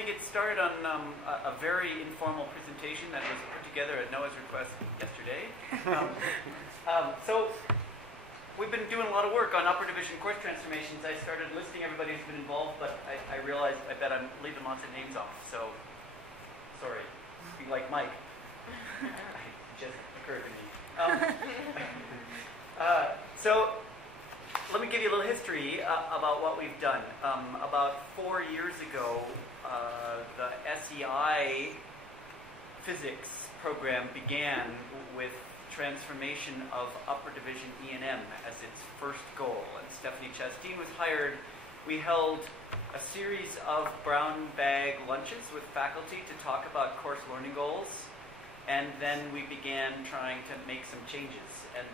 me get started on a very informal presentation that was put together at Noah's request yesterday. So we've been doing a lot of work on upper division course transformations. I started listing everybody who's been involved, but I realized I bet I'm leaving lots of names off. So sorry, be like Mike. It just occurred to me. So let me give you a little history about what we've done. About 4 years ago, the SEI physics program began with transformation of upper division E&M as its first goal. And Stephanie Chastain was hired. We held a series of brown bag lunches with faculty to talk about course learning goals. And then we began trying to make some changes. And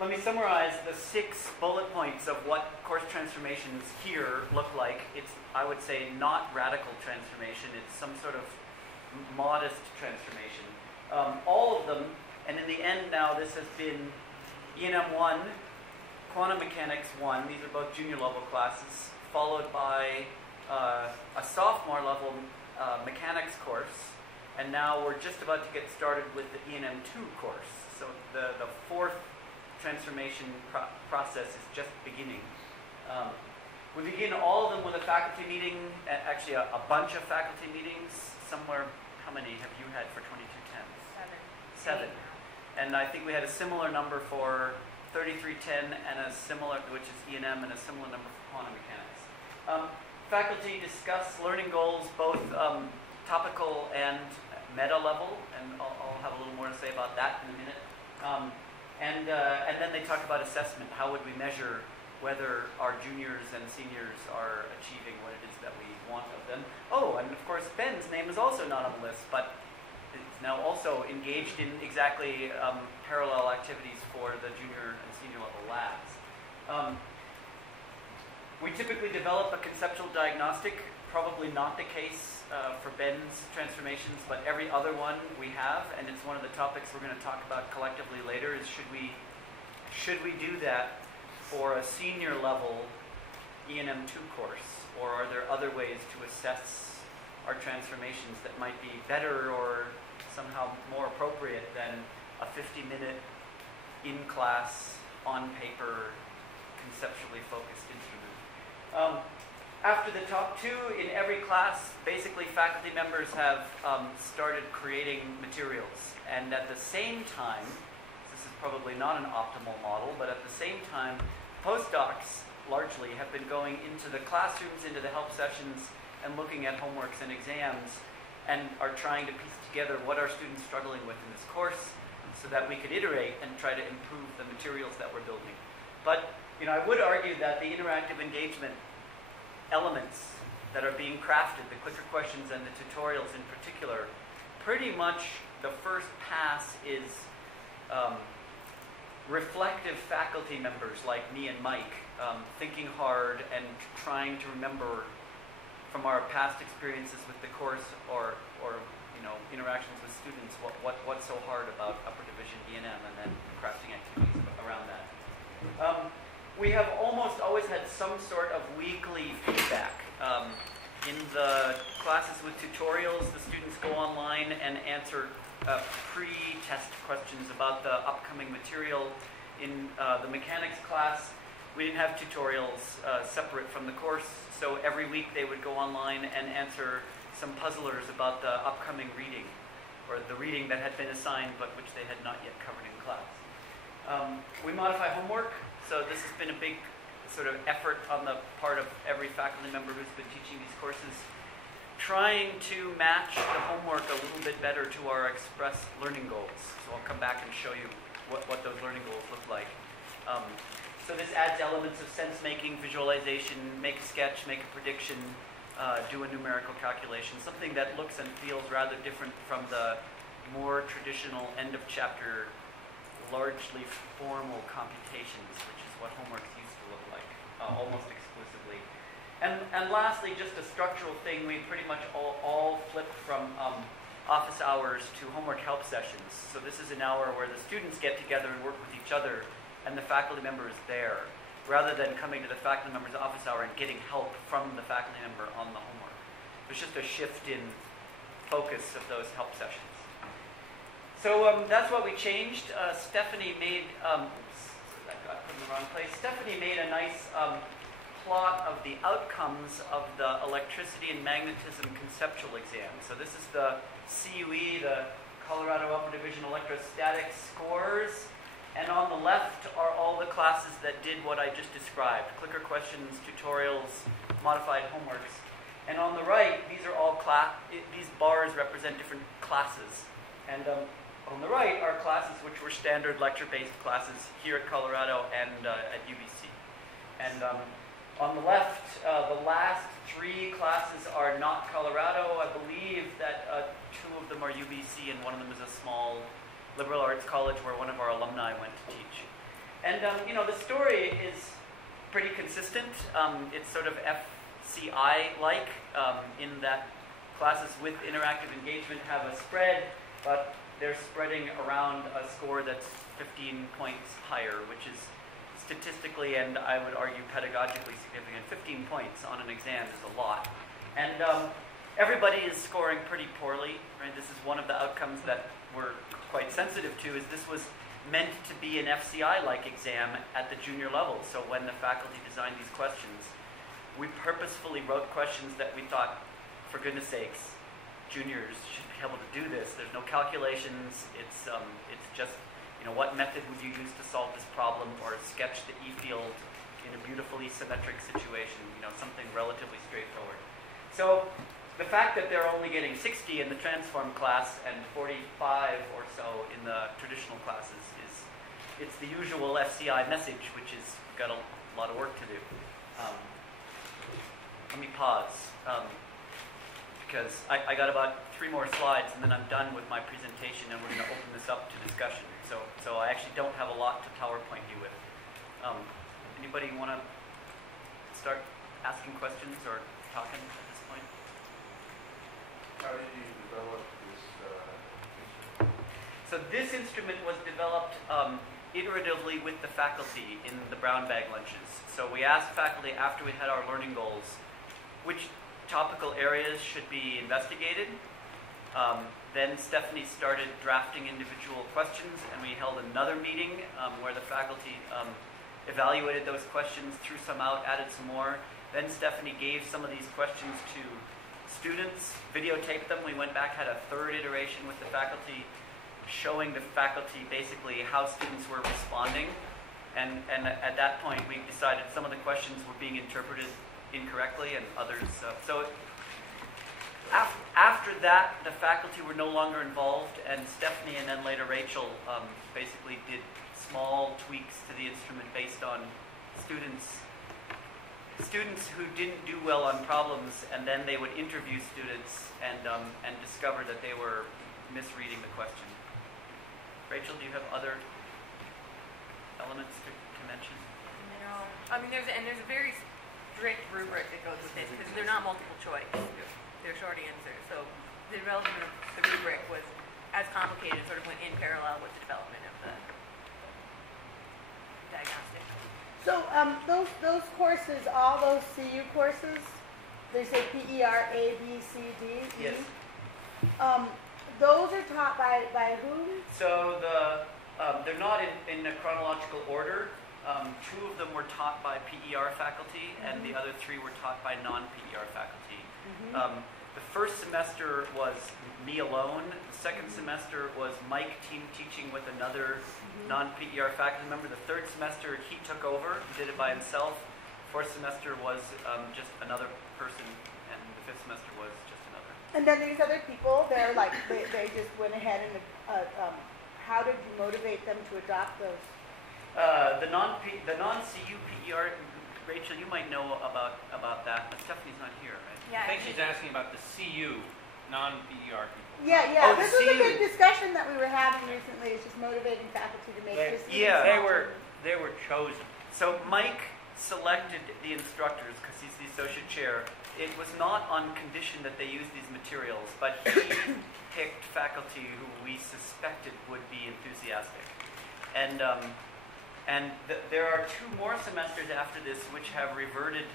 let me summarize the 6 bullet points of what course transformations here look like. It's, I would say, not radical transformation. It's some sort of modest transformation. All of them, and in the end now this has been E&M 1, Quantum Mechanics 1, these are both junior level classes, followed by a sophomore level mechanics course, and now we're just about to get started with the E&M 2 course. So the 4th transformation process is just beginning. We begin all of them with a faculty meeting, actually a bunch of faculty meetings. Somewhere, how many have you had for 2210? 7. And I think we had a similar number for 3310 and a similar, which is E&M, and a similar number for quantum mechanics. Faculty discuss learning goals, both topical and meta level, and I'll have a little more to say about that in a minute. And then they talk about assessment. How would we measure whether our juniors and seniors are achieving what it is that we want of them? Oh, and of course Ben's name is also not on the list, but it's now also engaged in exactly parallel activities for the junior and senior level labs. We typically develop a conceptual diagnostic, probably not the case for Ben's transformations, but every other one we have, and it's one of the topics we're going to talk about collectively later, is should we do that for a senior level E&M 2 course, or are there other ways to assess our transformations that might be better or somehow more appropriate than a 50-minute in-class, on-paper, conceptually focused instrument. After the top 2, in every class, basically faculty members have started creating materials. And at the same time, this is probably not an optimal model, but at the same time, postdocs largely have been going into the classrooms, into the help sessions, and looking at homeworks and exams, and are trying to piece together what are students struggling with in this course so that we could iterate and try to improve the materials that we're building. But I would argue that the interactive engagement elements that are being crafted, the clicker questions and the tutorials in particular, pretty much the first pass is reflective faculty members like me and Mike thinking hard and trying to remember from our past experiences with the course or interactions with students what's so hard about upper division E&M, and then crafting activities around that. We have almost always had some sort of weekly feedback. In the classes with tutorials, the students go online and answer pre-test questions about the upcoming material. In the mechanics class, we didn't have tutorials separate from the course, so every week they would go online and answer some puzzlers about the upcoming reading, or the reading that had been assigned but which they had not yet covered in class. We modify homework. So this has been a big sort of effort on the part of every faculty member who's been teaching these courses, trying to match the homework a little bit better to our express learning goals. So I'll come back and show you what those learning goals look like. So this adds elements of sense-making, visualization, make a sketch, make a prediction, do a numerical calculation, something that looks and feels rather different from the more traditional end-of-chapter largely formal computations, which is what homeworks used to look like, almost exclusively. And lastly, just a structural thing, we pretty much all flipped from office hours to homework help sessions. So this is an hour where the students get together and work with each other, and the faculty member is there. rather than coming to the faculty member's office hour and getting help from the faculty member on the homework. There's just a shift in focus of those help sessions. So that's what we changed. Stephanie made, I got put in the wrong place. Stephanie made a nice plot of the outcomes of the electricity and magnetism conceptual exam. So this is the CUE, the Colorado Upper Division Electrostatics scores. And on the left are all the classes that did what I just described: clicker questions, tutorials, modified homeworks. And on the right, these are all these bars represent different classes. And on the right are classes which were standard lecture-based classes here at Colorado and at UBC. And on the left, the last 3 classes are not Colorado. I believe that 2 of them are UBC and one of them is a small liberal arts college where one of our alumni went to teach. And the story is pretty consistent. It's sort of FCI-like in that classes with interactive engagement have a spread, but they're spreading around a score that's 15 points higher, which is statistically and I would argue pedagogically significant. 15 points on an exam is a lot. And everybody is scoring pretty poorly, right? This is one of the outcomes that we're quite sensitive to, is this was meant to be an FCI-like exam at the junior level. So when the faculty designed these questions, we purposefully wrote questions that we thought, for goodness sakes, juniors should be able to do this. There's no calculations. It's just, what method would you use to solve this problem, or sketch the E-field in a beautifully symmetric situation, something relatively straightforward. So the fact that they're only getting 60 in the transform class and 45 or so in the traditional classes it's the usual FCI message, which is got a lot of work to do. Let me pause. Because I got about 3 more slides and then I'm done with my presentation and we're going to open this up to discussion. So I actually don't have a lot to PowerPoint you with. Anybody want to start asking questions or talking at this point? How did you develop this instrument? So this instrument was developed iteratively with the faculty in the brown bag lunches. So we asked faculty after we had our learning goals which topical areas should be investigated. Then Stephanie started drafting individual questions, and we held another meeting where the faculty evaluated those questions, threw some out, added some more. Then Stephanie gave some of these questions to students, videotaped them. We went back, had a 3rd iteration with the faculty, showing the faculty basically how students were responding. And at that point, we decided some of the questions were being interpreted incorrectly and others. After that, the faculty were no longer involved, and Stephanie and then later Rachel basically did small tweaks to the instrument based on students who didn't do well on problems, and then they would interview students and discover that they were misreading the question. Rachel, do you have other elements to mention? No. I mean, there's a very strict rubric that goes with this because they're not multiple choice. They're short answers. So the development of the rubric was as complicated, sort of went in parallel with the development of the diagnostic. So those courses, all those CU courses, they say PER A, B, C, D, E? Yes. Those are taught by whom? So they're not in a chronological order. 2 of them were taught by PER faculty, and the other 3 were taught by non-PER faculty. The first semester was me alone. The second semester was Mike team teaching with another non-PER faculty member. The third semester he took over, did it by himself. Fourth semester was just another person, and the fifth semester was just another. And then these other people, they're like they just went ahead and how did you motivate them to adopt those? The non-CU PER, Rachel, you might know about that, but Stephanie's not here, right? Yeah, I think she's asking about the CU non-PER people. Yeah. Oh, This was a big discussion that we were having recently. It's just motivating faculty to make this. They were chosen. So Mike selected the instructors because he's the associate chair. It was not on condition that they use these materials, but he picked faculty who we suspected would be enthusiastic. And And there are 2 more semesters after this which have reverted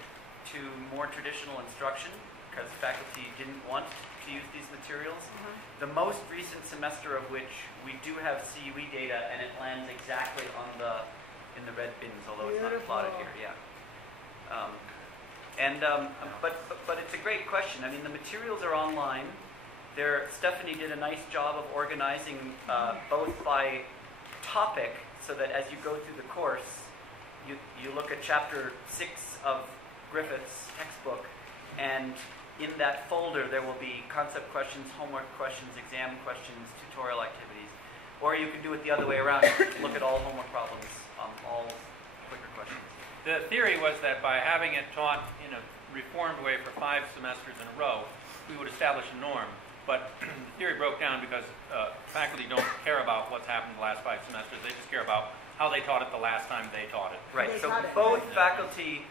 to more traditional instruction because faculty didn't want to use these materials. The most recent semester of which we do have CUE data, and it lands exactly in the red bins, although it's not plotted here. Yeah. But it's a great question. I mean, the materials are online. Stephanie did a nice job of organizing both by topic, so that as you go through the course, you look at chapter 6 of Griffith's textbook, and in that folder there will be concept questions, homework questions, exam questions, tutorial activities. Or you can do it the other way around. Look at all homework problems, all quicker questions. The theory was that by having it taught in a reformed way for 5 semesters in a row, we would establish a norm. But the theory broke down because faculty don't care about what's happened the last 5 semesters. They just care about how they taught it the last time they taught it. Right. So both faculty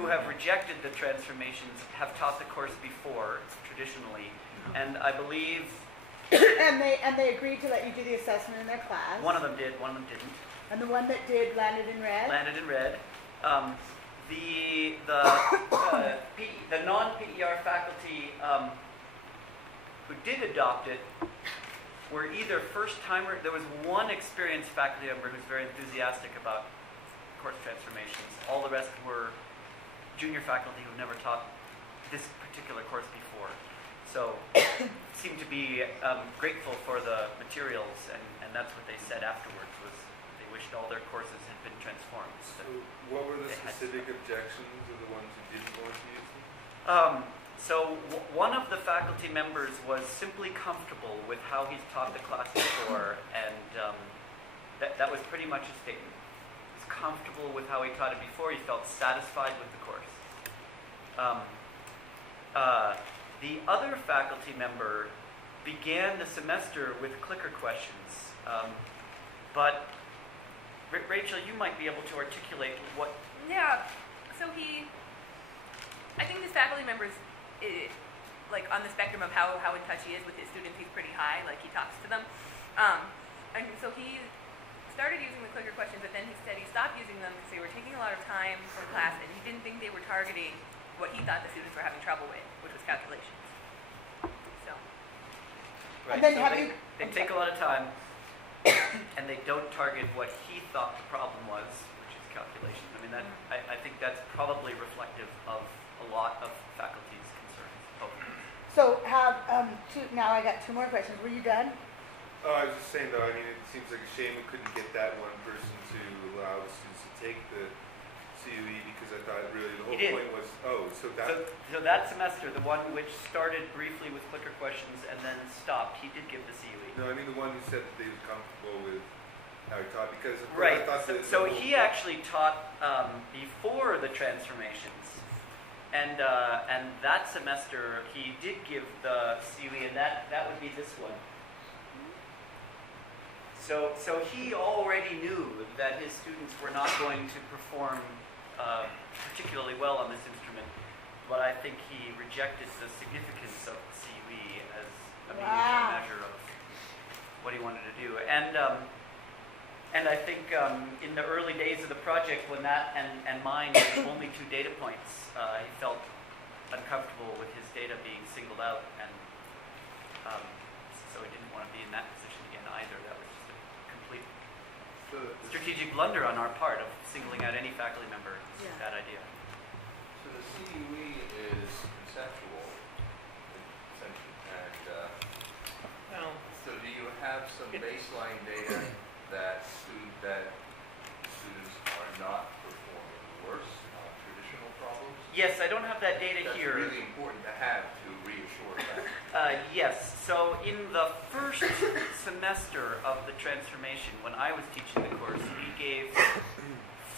who have rejected the transformations have taught the course before, traditionally, and I believe... and they agreed to let you do the assessment in their class. One of them did, one of them didn't. And the one that did landed in red? Landed in red. The non-PER faculty who did adopt it were either first-timer. There was one experienced faculty member who's very enthusiastic about course transformations. All the rest were junior faculty who've never taught this particular course before. So seemed to be grateful for the materials, and that's what they said afterwards, was they wished all their courses had been transformed. So what were the specific objections of the ones who didn't want to use them? One of the faculty members was simply comfortable with how he's taught the class before, and that was pretty much his statement. He was comfortable with how he taught it before. He felt satisfied with the course. The other faculty member began the semester with clicker questions, but Rachel, you might be able to articulate what... Yeah, so I think this faculty member's like on the spectrum of how in touch he is with his students. He's pretty high, like he talks to them. And so he started using the clicker questions, but then he said he stopped using them because they were taking a lot of time from class, and he didn't think they were targeting what he thought the students were having trouble with, which was calculations. So. Right. And then so they take a lot of time, and they don't target what he thought the problem was, which is calculations. I mean, I think that's probably reflective of a lot of faculty's concerns. So now I got 2 more questions. Were you done? I was just saying, though, I mean, it seems like a shame we couldn't get that one person to allow the students to take the CUE, because I thought really the whole point was, so that semester, the one which started briefly with clicker questions and then stopped, he did give the CUE. No, I mean the one who said that they were comfortable with how he taught, because of right. I thought So he actually taught before the transformations, and that semester he did give the CUE, and that would be this one. So he already knew that his students were not going to perform particularly well on this instrument, but I think he rejected the significance of CUE as a meaningful measure of what he wanted to do. And I think in the early days of the project, when that and mine were only 2 data points, he felt uncomfortable with his data being singled out, and so he didn't want to be in that position again either. That was just a complete strategic blunder on our part of singling out any faculty member. It's a bad idea. So the CUE is conceptual, essentially, and so do you have some baseline data that students are not performing worse on traditional problems? Yes, I don't have that data That's here. really important to have to reassure that. Yes. So in the first semester of the transformation, when I was teaching the course, we gave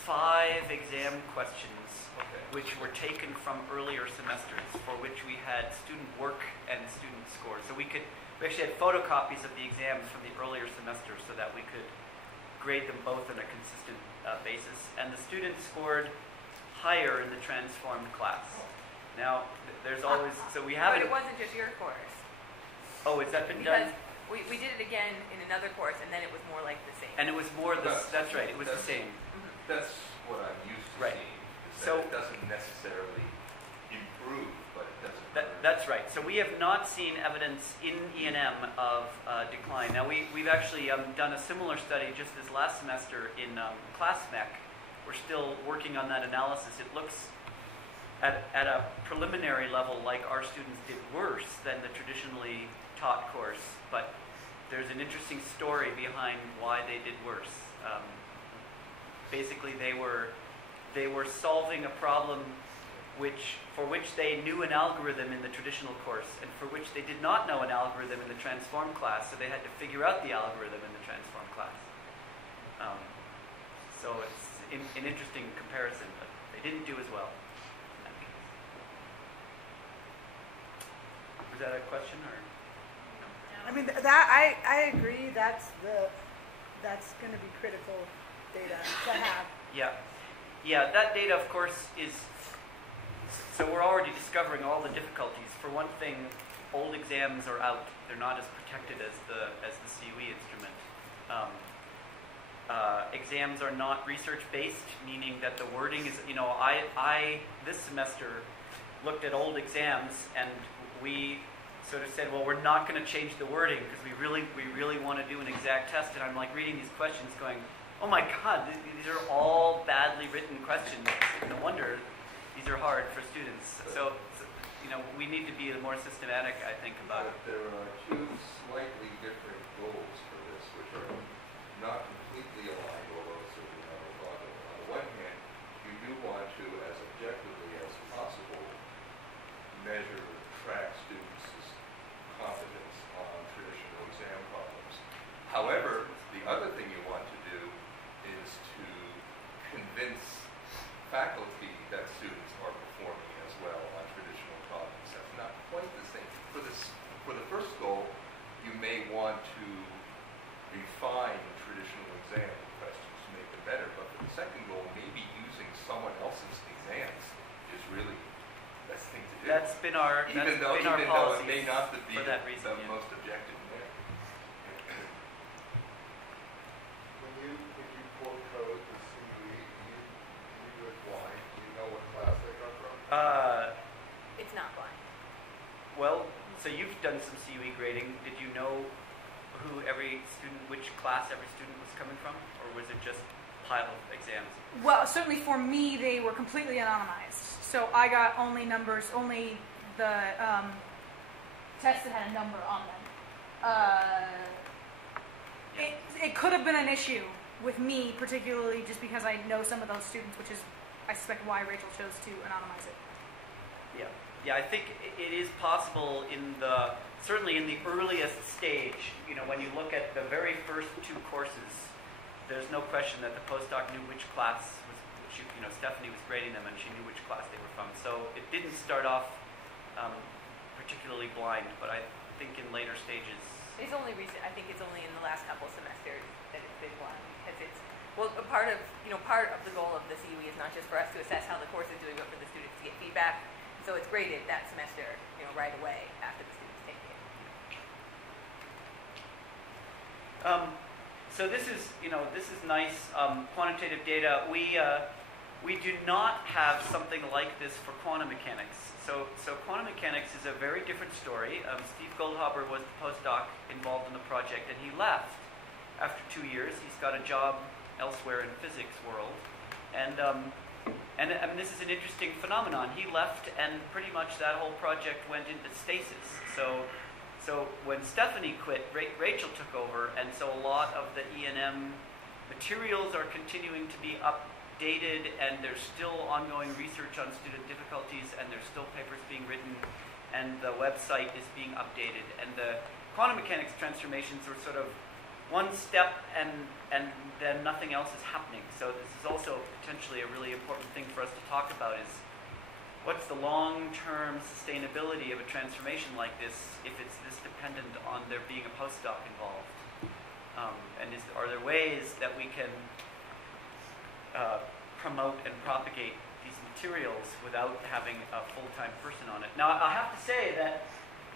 5 exam questions, which were taken from earlier semesters, for which we had student work and student scores. So we actually had photocopies of the exams from the earlier semesters, so that we could grade them both on a consistent basis. And the students scored higher in the transformed class. Now, there's always, so we haven't... But it wasn't just your course. Oh, has that been done? Because we did it again in another course, and then it was more like the same. And it was more, that's right, it was the same. Mm-hmm. That's what I'm used to Right. seeing, is that So- it doesn't necessarily improve, but it doesn't hurt. That's right. So we have not seen evidence in E&M of decline. Now we've actually done a similar study just this last semester in class mech. We're still working on that analysis. It looks at a preliminary level like our students did worse than the traditionally taught course, but there's an interesting story behind why they did worse. Basically, they were solving a problem for which they knew an algorithm in the traditional course, and for which they did not know an algorithm in the transform class, so they had to figure out the algorithm in the transform class. So it's an interesting comparison, but they didn't do as well. Was that a question, or? I mean, that I agree. That's going to be critical data to have. Yeah, that data, of course, is. So we're already discovering all the difficulties. For one thing, old exams are out. They're not as protected as the CUE instrument. Exams are not research-based, meaning that the wording is. I this semester looked at old exams, and we sort of said, well, we're not going to change the wording because we really want to do an exact test. And I'm like reading these questions, going, oh my God, these are all badly written questions. No wonder these are hard for students. So we need to be more systematic, I think, about it. But there are two slightly different goals for this, which are not completely aligned, although certainly not orthogonal. On the one hand, you do want to, as objectively as possible, measure, track students' competence on traditional exam problems. However, the other thing you want to do is to convince faculty that students are performing as well on traditional problems. That's not quite the same. For the first goal, you may want to refine traditional exam questions to make them better, but for the second goal, maybe using someone else's exams is really the best thing to do. That's been our Even though policy it may not be for that reason, the yeah. most objective way. When you quote code the CUE, you do it blind. Do you know what class they come from? It's not blind. Well, so you've done some CUE grading. Did you know which class every student was coming from, or was it just pile of exams? Well, certainly for me, they were completely anonymized. So I got only numbers, only the tests that had a number on them. It could have been an issue with me, particularly just because I know some of those students, which is, I suspect, why Rachel chose to anonymize it. Yeah, I think it is possible certainly in the earliest stage, when you look at the very first two courses, there's no question that the postdoc knew which class Stephanie was grading them, and she knew which class they were from. So it didn't start off particularly blind, but I think in later stages. I think it's only in the last couple of semesters that it's been blind, because a part of the goal of the CUE is not just for us to assess how the course is doing, but for the students to get feedback. So it's graded that semester, right away after the students take it. So this is nice quantitative data. We do not have something like this for quantum mechanics. So quantum mechanics is a very different story. Steve Goldhaber was the postdoc involved in the project, and he left after 2 years. He's got a job elsewhere in physics world, and this is an interesting phenomenon. He left, and pretty much that whole project went into stasis. So when Stephanie quit, Rachel took over, and so a lot of the E&M materials are continuing to be updated, and there's still ongoing research on student difficulties, and there's still papers being written, and the website is being updated. And the quantum mechanics transformations are sort of one step, and then nothing else is happening. So this is also potentially a really important thing for us to talk about, is what's the long-term sustainability of a transformation like this if it's this dependent on there being a postdoc involved? And are there ways that we can promote and propagate these materials without having a full-time person on it? Now, I have to say that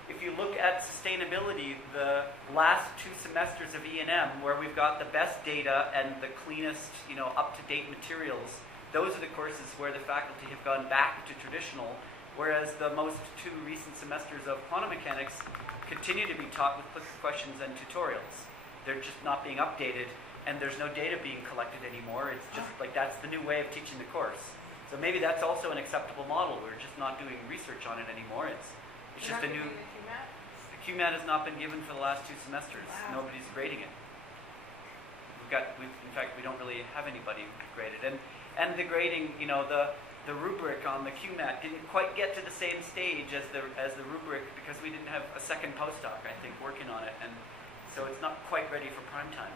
if you look at sustainability, the last 2 semesters of E&M, where we've got the best data and the cleanest, up-to-date materials, those are the courses where the faculty have gone back to traditional, whereas the most 2 recent semesters of quantum mechanics continue to be taught with clicker questions and tutorials. They're just not being updated, and there's no data being collected anymore. It's just like that's the new way of teaching the course. So maybe that's also an acceptable model. We're just not doing research on it anymore. It's just a new. The QMAT has not been given for the last 2 semesters. Wow. Nobody's grading it. In fact, we don't really have anybody graded. And the grading, the rubric on the QMAT didn't quite get to the same stage as the rubric because we didn't have a second postdoc, I think, working on it, and so it's not quite ready for prime time.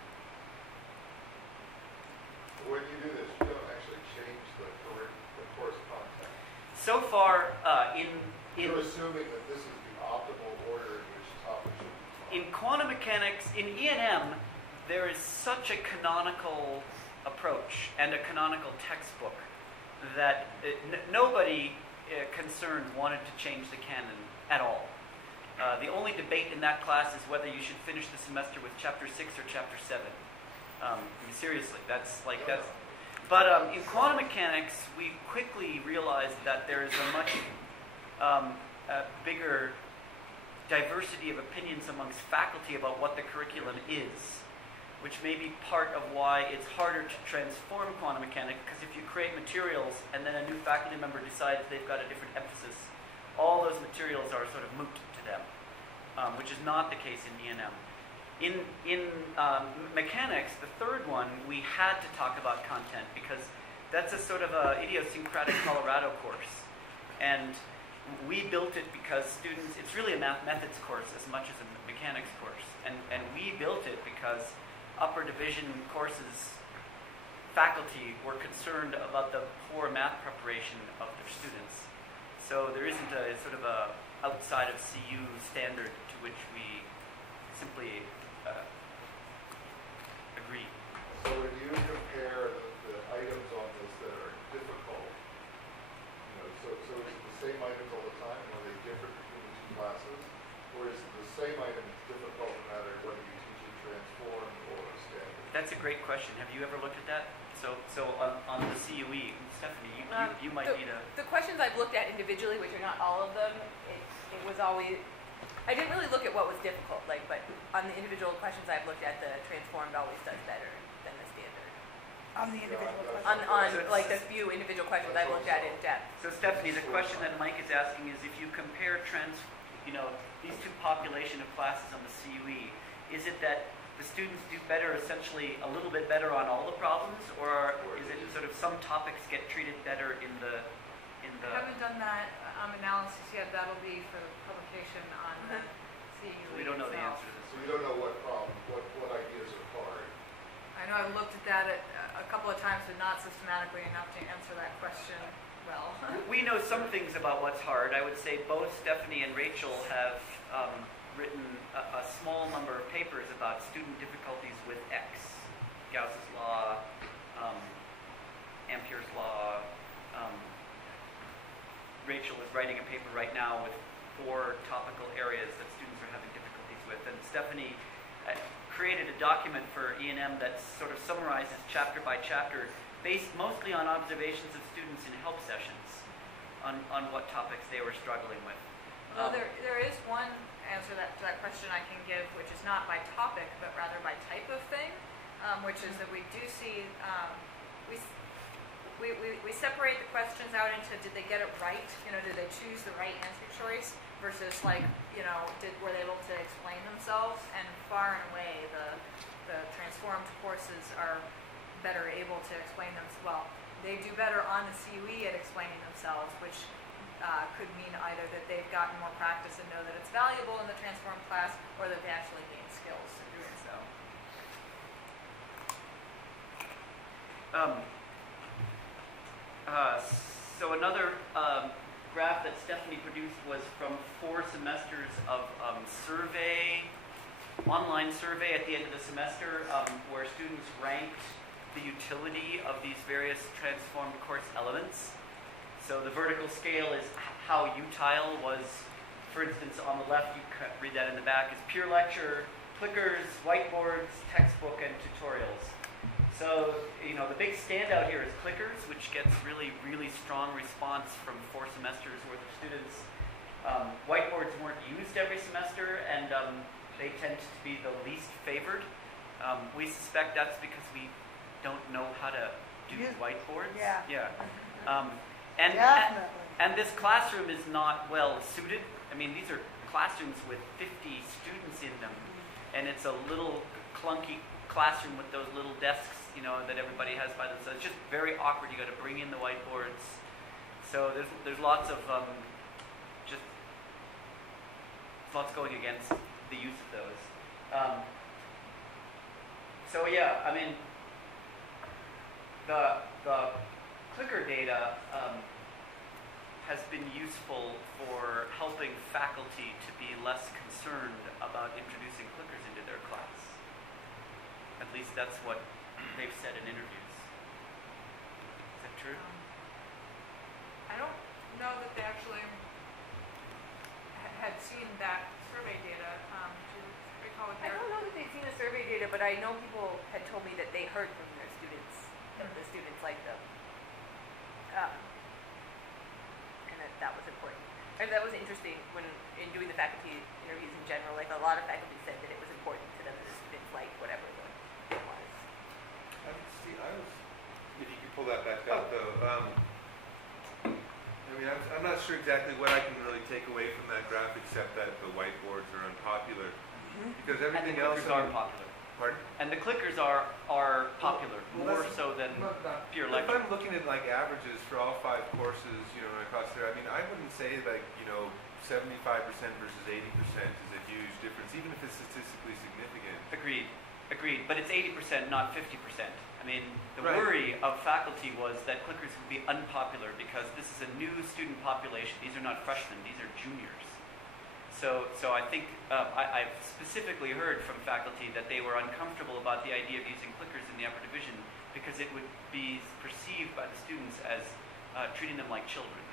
When you do this, you don't actually change the course content. So far, You're assuming that this is the optimal order in which topics should be taught. in quantum mechanics, in E&M, there is such a canonical approach and a canonical textbook that nobody concerned wanted to change the canon at all. The only debate in that class is whether you should finish the semester with chapter 6 or chapter 7. Seriously, that's. But in quantum mechanics, we quickly realized that there is a much bigger diversity of opinions amongst faculty about what the curriculum is, which may be part of why it's harder to transform quantum mechanics, because if you create materials and then a new faculty member decides they've got a different emphasis, all those materials are sort of moot to them, which is not the case in E&M. In mechanics, the third one, we had to talk about content because that's a sort of a idiosyncratic Colorado course. And we built it because students, it's really a methods course as much as a mechanics course. And we built it because upper division courses faculty were concerned about the poor math preparation of their students. So there isn't a sort of a outside of CU standard to which we simply agree. So when you compare the items on this that are difficult, so is it the same items all the time, and are they different between the 2 classes? Or is it the same item that's difficult no matter whether you teach it transform or standard? That's a great question. Have you ever looked at that? So on the CUE, Stephanie, you might need a... The questions I've looked at individually, which are not all of them, it was always... I didn't really look at what was difficult, but on the individual questions I've looked at, the transformed always does better than the standard. On the individual question. On the few individual questions I've looked at in depth. So Stephanie, the question that Mike is asking is if you compare these 2 population of classes on the CUE, is it that the students do better, essentially a little bit better on all the problems, or is it sort of some topics get treated better in the... I haven't done that analysis yet. That'll be for the publication on the CUE. We don't know the answer to this. So you don't know what problems, what ideas are hard. I know I've looked at that a couple of times, but not systematically enough to answer that question well. We know some things about what's hard. I would say both Stephanie and Rachel have written a small number of papers about student difficulties with X, Gauss's law, Ampere's law. Rachel is writing a paper right now with 4 topical areas that students are having difficulties with. And Stephanie created a document for E&M that sort of summarizes chapter by chapter, based mostly on observations of students in help sessions on what topics they were struggling with. Well, there is one answer to that question I can give, which is not by topic, but rather by type of thing, which is that we do see... We separate the questions out into did they get it right? Did they choose the right answer choice versus were they able to explain themselves? And far and away, the transformed courses are better able to explain themselves. Well, they do better on the CUE at explaining themselves, which could mean either that they've gotten more practice and know that it's valuable in the transformed class, or that they actually gain skills in doing so. So another graph that Stephanie produced was from 4 semesters of online survey at the end of the semester, where students ranked the utility of these various transformed course elements. So the vertical scale is how utile was for instance, on the left, you read that in the back, is peer lecture, clickers, whiteboards, textbook, and tutorials. So, the big standout here is clickers, which gets really, really strong response from 4 semesters worth of students. Whiteboards weren't used every semester, and they tend to be the least favored. We suspect that's because we don't know how to do whiteboards. Yeah. And this classroom is not well suited. I mean, these are classrooms with 50 students in them, and it's a little clunky classroom with those little desks, that everybody has by themselves. It's just very awkward. You got to bring in the whiteboards. So there's lots of lots going against the use of those. So yeah, I mean, the clicker data has been useful for helping faculty to be less concerned about introducing clickers into their class. At least that's what they've said in interviews. Is that true? I don't know that they actually had seen that survey data. Do you recall what I don't know that they've seen the survey data, but I know people had told me that they heard from their students, that the students liked them. And that was important. And that was interesting when, in doing the faculty interviews in general, like a lot of faculty said that it was important to them that the students liked whatever the thing was. If you could pull that back up, though. I'm not sure exactly what I can really take away from that graph, except that the whiteboards are unpopular. Because everything else... And the clickers are popular. Pardon? And the clickers are popular, more so than peer If lecture. I'm looking at averages for all 5 courses, across there, I wouldn't say 75% versus 80% is a huge difference, even if it's statistically significant. Agreed. But it's 80%, not 50%. I mean, the Right. worry of faculty was that clickers would be unpopular because this is a new student population. These are not freshmen, these are juniors. So I think I've specifically heard from faculty that they were uncomfortable about the idea of using clickers in the upper division because it would be perceived by the students as treating them like children.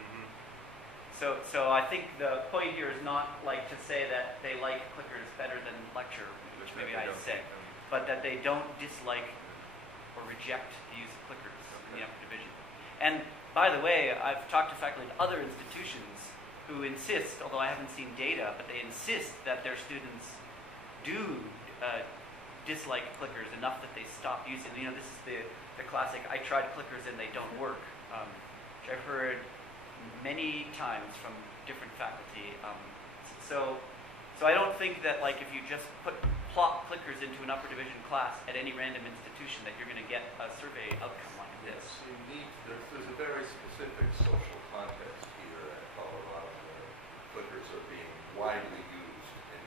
So I think the point here is not to say that they like clickers better than lecture, which maybe I said, but that they don't dislike or reject the use of clickers in the upper division. And by the way, I've talked to faculty at other institutions who insist, although I haven't seen data, but they insist that their students do dislike clickers enough that they stop using them. This is the classic, I tried clickers and they don't work, which I've heard many times from different faculty. So I don't think that if you just plop clickers into an upper division class at any random institution that you're going to get a survey outcome like this. Yes, indeed. There's a very specific social context here at Colorado where clickers are being widely used in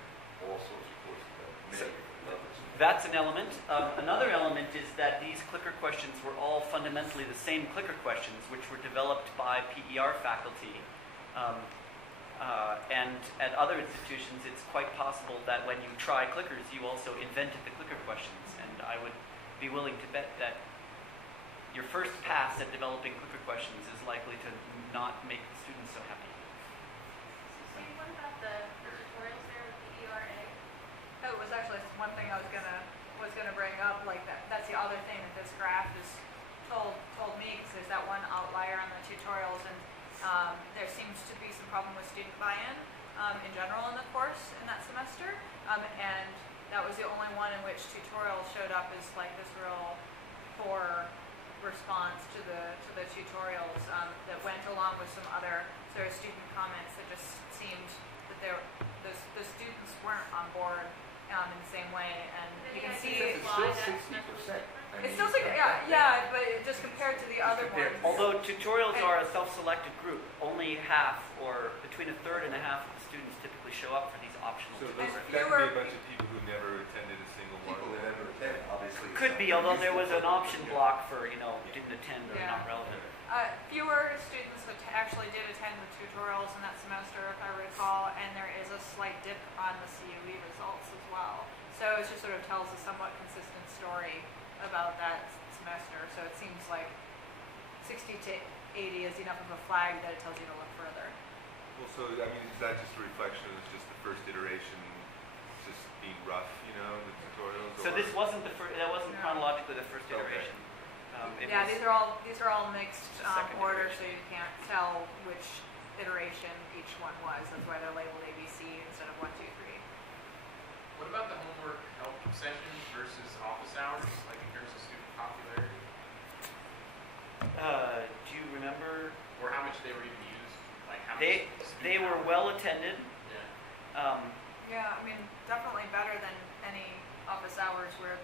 all sorts of courses at many different levels. That's an element. Another element is that these clicker questions were all fundamentally the same clicker questions, which were developed by PER faculty. And at other institutions, it's quite possible that when you try clickers, you also invented the clicker questions. And I would be willing to bet that your first pass at developing clicker questions is likely to not make the students so happy. What about the tutorials there with the ERA? That was actually one thing I was gonna bring up. That's the other thing that this graph has told me, because there's that one outlier on the tutorials, and there seems to be some problem with student buy-in in general in the course in that semester, and that was the only one in which tutorials showed up as this real poor response to the tutorials that went along with some other sort of student comments that just seemed that the students weren't on board in the same way, and you can see It's still 60%. it's still yeah, but just compared to the other ones. Although tutorials are a self-selected group, only half or between a third and a half of the students typically show up for these optional So tutorials. that could be a bunch of people who never attended a single one. People that never attend, obviously. Could be, although there was an option block for, didn't attend or Yeah. not relevant. Fewer students actually did attend the tutorials in that semester, if I recall, and there is a slight dip on the CUE results as well. So it just sort of tells a somewhat consistent story about that semester. So it seems like 60 to 80 is enough of a flag that it tells you to look further. Well, so So, I mean, is that just a reflection of just the first iteration just being rough, you know, the tutorials? So this wasn't the first, that wasn't No. chronologically the first Okay. iteration. It Yeah, was- these are all mixed The second order, iteration. so you can't tell which iteration each one was. That's why they're labeled ABC instead of 1, 2, 3. What about the homework help sessions versus office hours, like in terms of student popularity? Do you remember? Or how much they were even used? Like how They much student they were hours? well attended. Yeah. Yeah, I mean, definitely better than any office hours where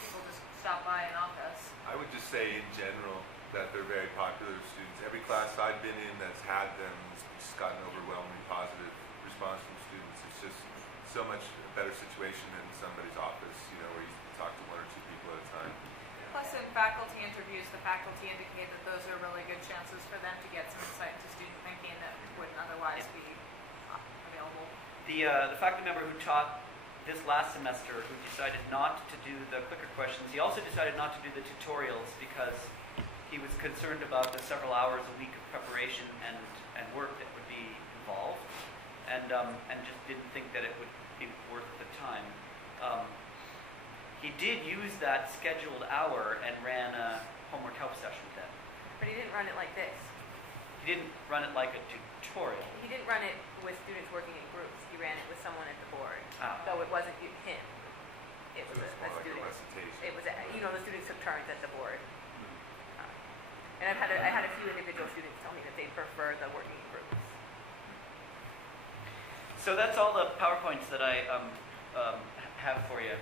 people just stop by an office. I would just say in general that they're very popular with students. Every class I've been in that's had them has just gotten overwhelmingly positive response from students. It's just so much a better situation than somebody's office, you know, where you talk to 1 or 2 people at a time. Plus, in faculty interviews, the faculty indicate that those are really good chances for them to get some insight into student thinking that wouldn't otherwise be available. The faculty member who taught this last semester, who decided not to do the clicker questions, he also decided not to do the tutorials because he was concerned about the several hours a week of preparation and work that would be involved, and just didn't think that it would be worth the time. He did use that scheduled hour and ran a homework help session then. But he didn't run it like this. He didn't run it like a tutorial. He didn't run it with students working in groups. He ran it with someone at the board. Ah. So it wasn't him. It was So it's a more like a student. recitation. It was, the students took turns at the board. And I had a few individual students tell me that they prefer the working in groups. So that's all the PowerPoints that I have for you.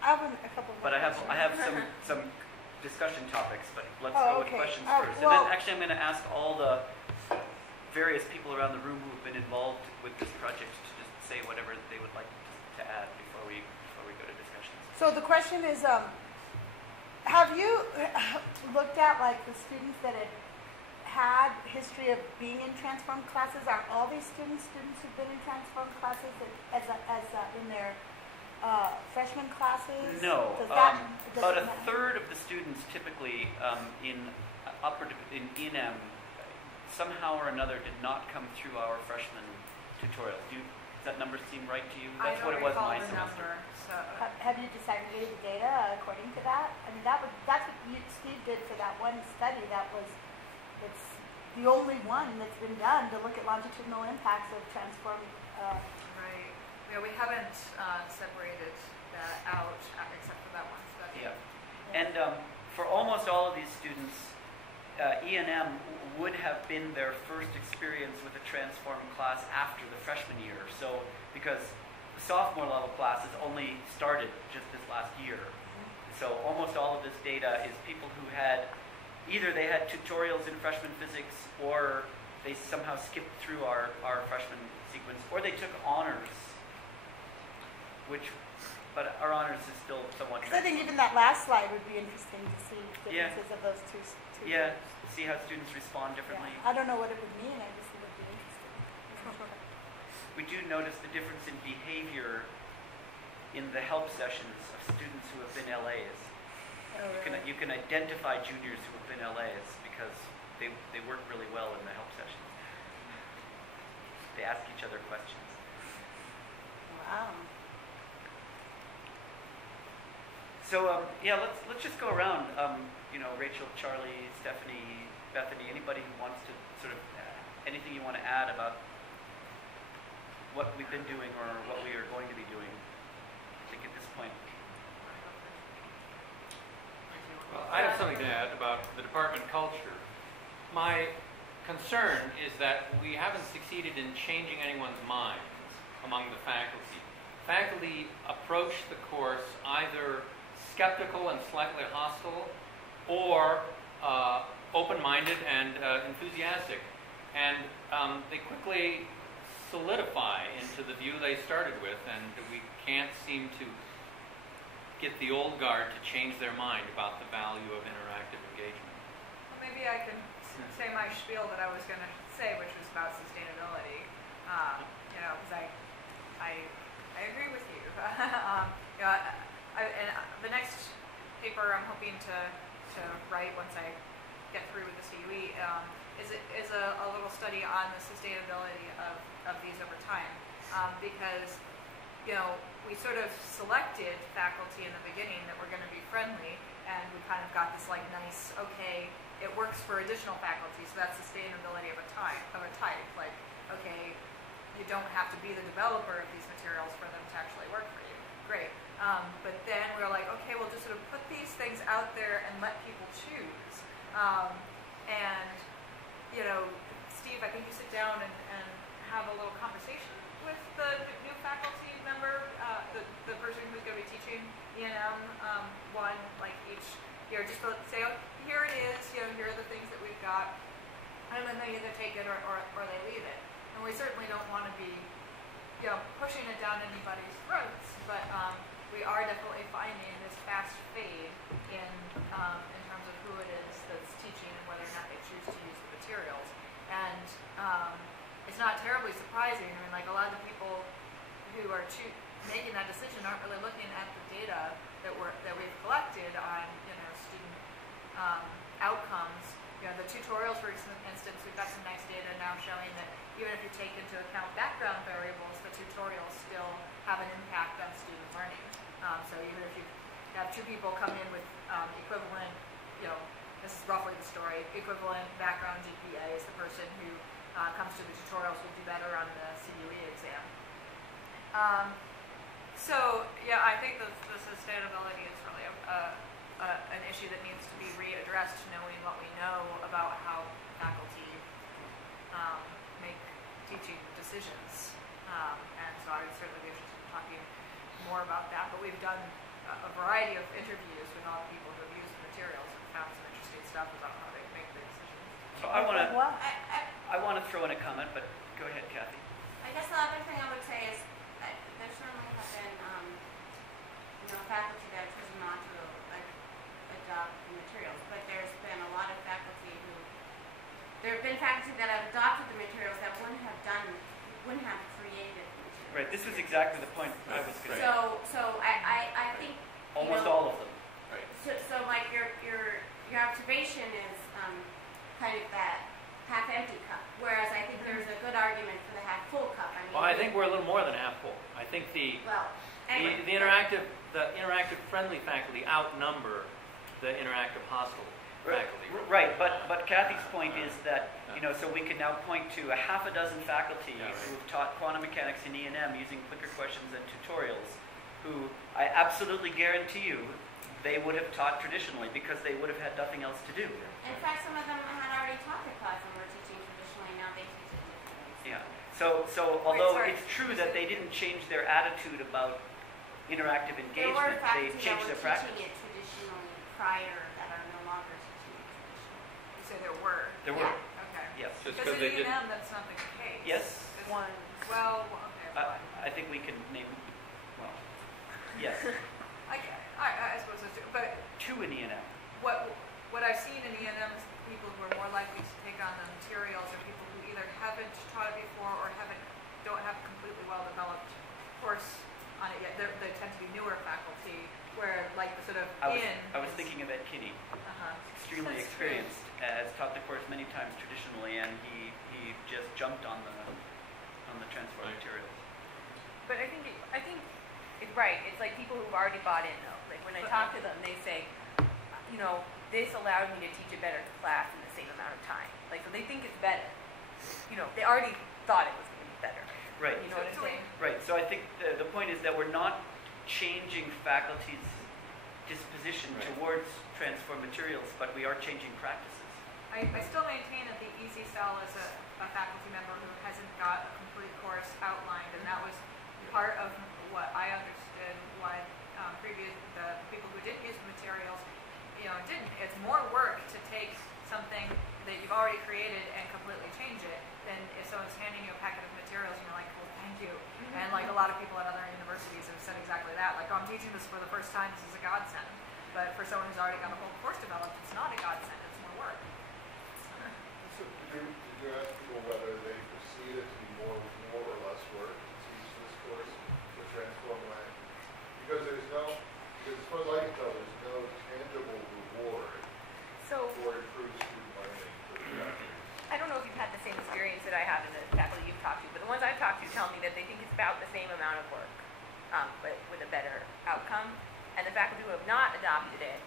I have a couple more But I have questions. some discussion topics, but let's Oh, go with okay. questions Oh, first. well- And then actually I'm going to ask all the various people around the room who have been involved with this project to just say whatever they would like to add before we go to discussions. So the question is, have you looked at like the students that had history of being in transformed classes? Are all these students who've been in transformed classes as in their freshman classes? No, Does that, about a does it matter? third of the students typically in E&M somehow or another did not come through our freshman tutorials. Does that number seem right to you? That's what it was in my semester. So, Have you disaggregated the data according to that? I mean, that's what Steve did for that one study. It's the only one that's been done to look at longitudinal impacts of transformed. right. Yeah, we haven't separated that out except for that one study. Yeah. And for almost all of these students, E&M would have been their first experience with a transformed class after the freshman year. So, because the sophomore level classes only started just this last year. So almost all of this data is people who had, either they had tutorials in freshman physics or they somehow skipped through our freshman sequence, or they took honors, but our honors is still somewhat. Because I think even that last slide would be interesting to see Yeah. differences of those two. Yeah, groups. see how students respond differently. Yeah. I don't know what it would mean. I just think it would be interesting. We do notice the difference in behavior in the help sessions of students who have been LAs. You can identify juniors who have been LAs because they work really well in the help sessions. They ask each other questions. Wow. So yeah, let's just go around. Rachel, Charlie, Stephanie, Bethany, anybody who wants to sort of anything you want to add about what we've been doing or what we are going to be doing. I think at this point. Well, I have something to add about the department culture. My concern is that we haven't succeeded in changing anyone's minds among the faculty. Faculty approach the course either skeptical and slightly hostile or open-minded and enthusiastic. And they quickly solidify into the view they started with, and we can't seem to get the old guard to change their mind about the value of interactive engagement. Well, maybe I can say my spiel that I was going to say, which was about sustainability. Because I agree with you. And the next paper I'm hoping to write once I get through with the CUE is a little study on the sustainability of of these over time, because, you know, we sort of selected faculty in the beginning that were going to be friendly, and we kind of got this like nice, okay, it works for additional faculty, so that's sustainability of a type. Like, okay, you don't have to be the developer of these materials for them to actually work for you. Great. But then we were like, okay, we'll just sort of put these things out there and let people choose. And, you know, Steve, I think you sit down and have a little conversation with the new faculty member, the person who's going to be teaching E&M one, like each year, just to say, oh, here it is, you know, here are the things that we've got, and then they either take it or they leave it. And we certainly don't want to be, you know, pushing it down anybody's throats, but we are definitely finding this fast fade in terms of who it is that's teaching and whether or not they choose to use the materials. And it's not terribly surprising. I mean, like, a lot of the people who are making that decision aren't really looking at the data that we've collected on, you know, student outcomes. You know, the tutorials, for instance, we've got some nice data now showing that even if you take into account background variables, the tutorials still have an impact on student learning. So even if you have two people come in with equivalent, you know, this is roughly the story, equivalent background GPA is the person who comes to the tutorials will do better on the CUE exam. So, yeah, I think the sustainability is really an issue that needs to be readdressed, knowing what we know about how faculty make teaching decisions. And so I would certainly be interested in talking more about that. But we've done a variety of interviews with all the people who have used the materials and found some interesting stuff about how they make their decisions. So I want to throw in a comment, but go ahead, Kathy. I guess the other thing I would say is that there certainly have been, faculty that have chosen not to adopt the materials, but there's been a lot of faculty there have been faculty that have adopted the materials that wouldn't have created the materials. Right, this was exactly the point I was going to make. So I think almost all of them. Right. So like your observation is kind of that half-empty cup, whereas I think there's a good argument for the half-full cup. I mean, well, I think we're a little more than half full. I think the interactive friendly faculty outnumber the interactive hostile faculty. Right, but Kathy's point is that, you know, so we can now point to a half a dozen faculty who've taught quantum mechanics in E&M using clicker questions and tutorials, who I absolutely guarantee you they would have taught traditionally because they would have had nothing else to do. In fact, some of them had already taught the class and were teaching traditionally, now they teach it differently. Yeah. So although it's true that they didn't change their attitude about interactive engagement, they changed their practice. There were faculty that were teaching it traditionally prior that are no longer teaching it traditionally. You say there were? There were. Okay. Yes. Because in E&M, that's not the case. Yes. One. Well, okay, fine. I think we can name, well, yes. I suppose so too. But two in E&M. What I've seen in E&M is people who are more likely to take on the materials are people who either haven't taught it before or don't have a completely well-developed course on it yet. They tend to be newer faculty, where like the sort of I was thinking of Ed Kinney. Extremely experienced, has taught the course many times traditionally, and he just jumped on the transform materials. But I think it's right. It's like people who've already bought in though. Like when I talk to them, they say, you know, this allowed me to teach a better class in the same amount of time. Like, so they think it's better. You know, they already thought it was going to be better. Right. You know what I'm saying? Right. So I think the point is that we're not changing faculty's disposition towards transform materials, but we are changing practices. I still maintain that the easy sell is a faculty member who hasn't got a complete course outlined, and that was part of what I understood why the people who didn't use the materials, you know, didn't. It's more work to take something that you've already created and completely change it than if someone's handing you a packet of materials and you're like, well, thank you. And like a lot of people at other universities have said exactly that. Like, oh, I'm teaching this for the first time. This is a godsend. But for someone who's already got a whole course developed, it's not a godsend. It's more work. So did you ask people whether they perceive it to be more or less work to teach this course the transform way? Because as far as I can tell, there's no tangible reward for improved student learning for the faculty. I don't know if you've had the same experience that I have in the faculty you've talked to, but the ones I've talked that they think it's about the same amount of work, but with a better outcome. And the faculty who have not adopted it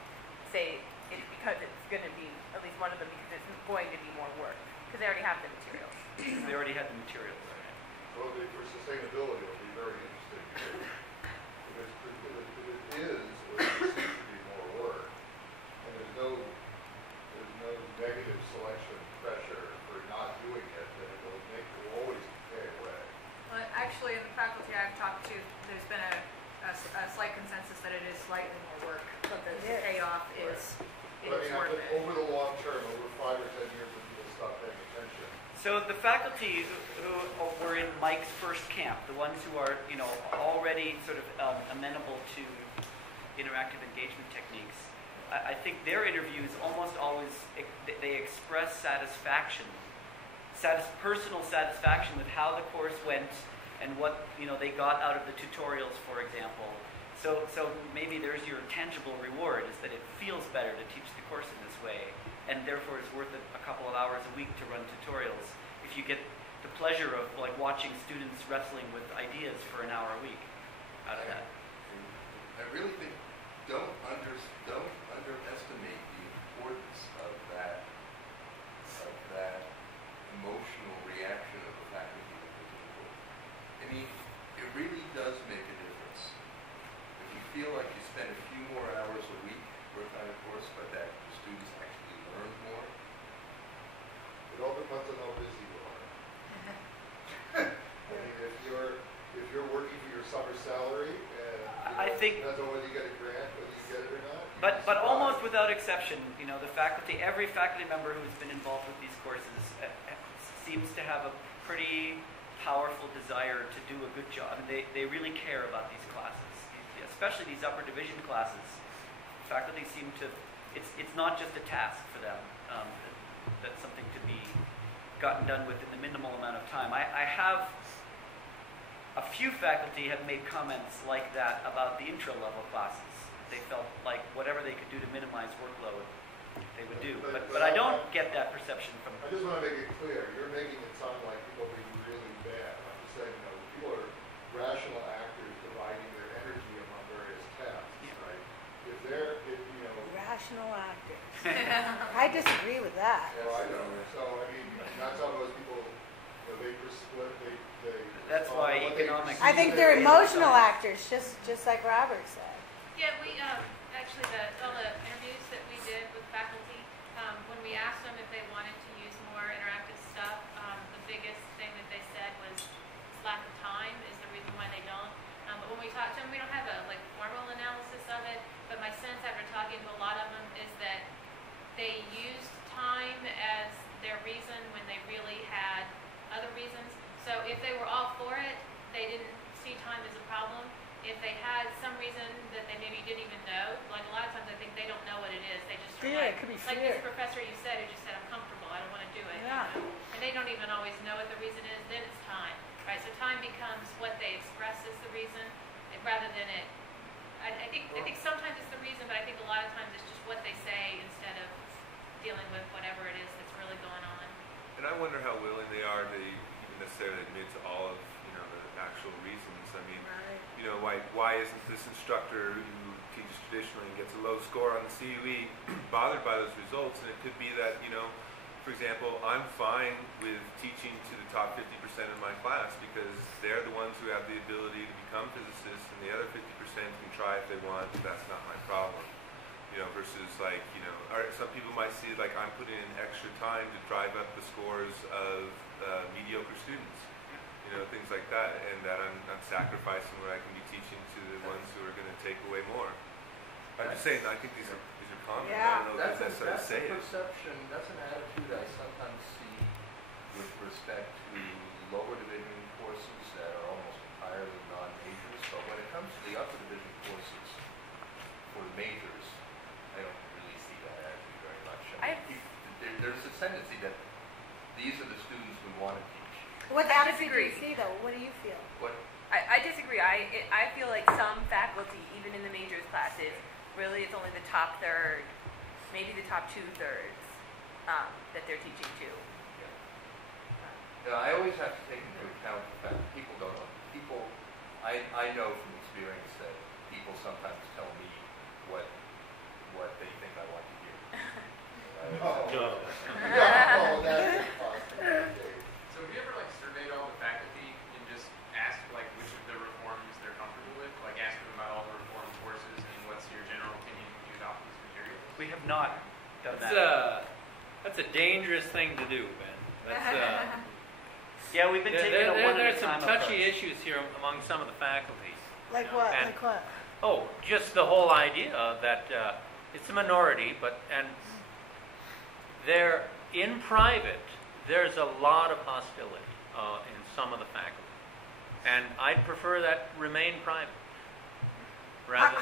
say it's because it's going to be, at least one of them, because it's going to be more work, because they already have the materials. They already had the materials. So for sustainability, it'll be very interesting. If it is, or it seems to be more work, and there's no negative selection pressure for not doing it, then it will always pay away. Well, actually, in the faculty I've talked to, there's been a slight consensus that it is slightly more work, but the payoff is But I mean, worth it. over the long term, over 5 or 10 years, when people stop paying attention. So the faculty who were in Mike's first camp, the ones who are, already sort of amenable to interactive engagement techniques, I think their interviews almost always, they express satisfaction, personal satisfaction with how the course went and what, they got out of the tutorials, for example. So maybe there's your tangible reward, is that it feels better to teach the course in this way, and therefore it's worth a couple of hours a week to run tutorials. If you get the pleasure of watching students wrestling with ideas for an hour a week out of that. I really think don't underestimate the importance of that emotional reaction of the faculty to the course. I mean, it really does make a difference. If you feel like you spend a few more hours a week working on a course, but that the students actually learn more. It all depends on how busy you are. I mean, if you're working for your summer salary, and I think, depends on whether you get a grant, whether you get it or not. but almost without exception, the faculty, every faculty member who's been involved with these courses seems to have a pretty powerful desire to do a good job. And they really care about these classes, especially these upper division classes. Faculty seem to, it's not just a task for them. That's something to be gotten done within the minimal amount of time. I have, a few faculty have made comments like that about the intro level classes. They felt like whatever they could do to minimize workload, they would do. But I don't get that perception from. I just want to make it clear, you're making it sound like people are being really bad. I'm just saying, people are rational actors dividing their energy among various tasks, right? Rational actors. I disagree with that. Well, I know. So, I mean, not some of those people, they split, they. That's why economics. I think they're emotional actors, just like Robert said. Yeah, we actually all the interviews that we did with faculty, when we asked them if they wanted to use more interactive stuff, the biggest thing that they said was lack of time is the reason why they don't. But when we talked to them, we don't have a formal analysis of it. But my sense after talking to a lot of them is that they used time as their reason when they really had other reasons. So if they were all for it, they didn't see time as a problem. If they had some reason that they maybe didn't even know, like a lot of times I think they don't know what it is. They just Fear, it could be like fear. this professor you said who just said, I'm comfortable, I don't want to do it. Yeah. And they don't even always know what the reason is, then it's time. Right? So time becomes what they express as the reason rather than it. I think sometimes it's the reason, but I think a lot of times it's just what they say instead of dealing with whatever it is that's really going on. And I wonder how willing they are to even necessarily admit to all of the actual reasons. I mean, why isn't this instructor who teaches traditionally and gets a low score on the CUE bothered by those results? And it could be that for example, I'm fine with teaching to the top 50% of my class because they're the ones who have the ability to become physicists, and the other 50% can try if they want, but that's not my problem. Versus or some people might see I'm putting in extra time to drive up the scores of mediocre students, things like that, and that I'm sacrificing what I can be teaching to the ones who are going to take away more. I'm just saying, I think these are common. Yeah. I don't know if that's necessarily That's say a it. perception, that's an attitude I sometimes see with respect to lower division courses that are almost entirely non-majors, but when it comes to the upper division courses for the majors, I don't really see that attitude very much. There's a tendency that these are the students we want to teach. What I attitude do you disagree. see, though? What do you feel? What I disagree. I feel like some faculty, even in the majors classes, really it's only the top third, maybe the top 2/3 that they're teaching to. I always have to take into account the fact that people don't I know from experience that people sometimes tell me what they think I want to hear. That's impossible. So have you ever like surveyed all the faculty and just asked like which of the reforms they're comfortable with? Like ask them about all the reform courses and what's your general opinion when you adopt these materials? We have not done That's that. that's a dangerous thing to do, Ben. That's Yeah, we've been taking a one at there's a time some touchy approach. issues here among some of the faculty. Like what? And- Like what? Oh, just the whole idea that it's a minority, and they're in private. There's a lot of hostility in some of the faculty, and I'd prefer that remain private. Rather than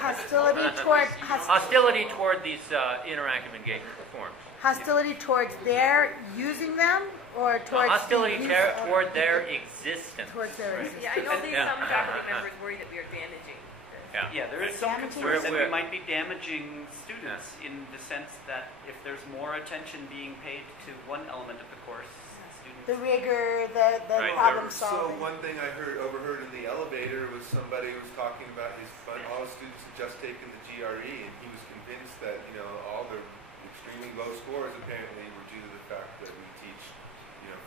hostility toward these interactive engagement forms. Hostility towards their using them, or towards Hostility the use of- toward their existence. Towards their Right. existence. Yeah, I know these Yeah. some faculty members worry that we are damaging this. Yeah. Yeah, there is some Damaging concern that we We're- might be damaging students in the sense that if there's more attention being paid to one element of the course, students... The rigor, the Right. problem So solving. one thing I overheard in the elevator was somebody was talking about all the students had just taken the GRE, and he was convinced that all the extremely low scores apparently were due to the fact that we teach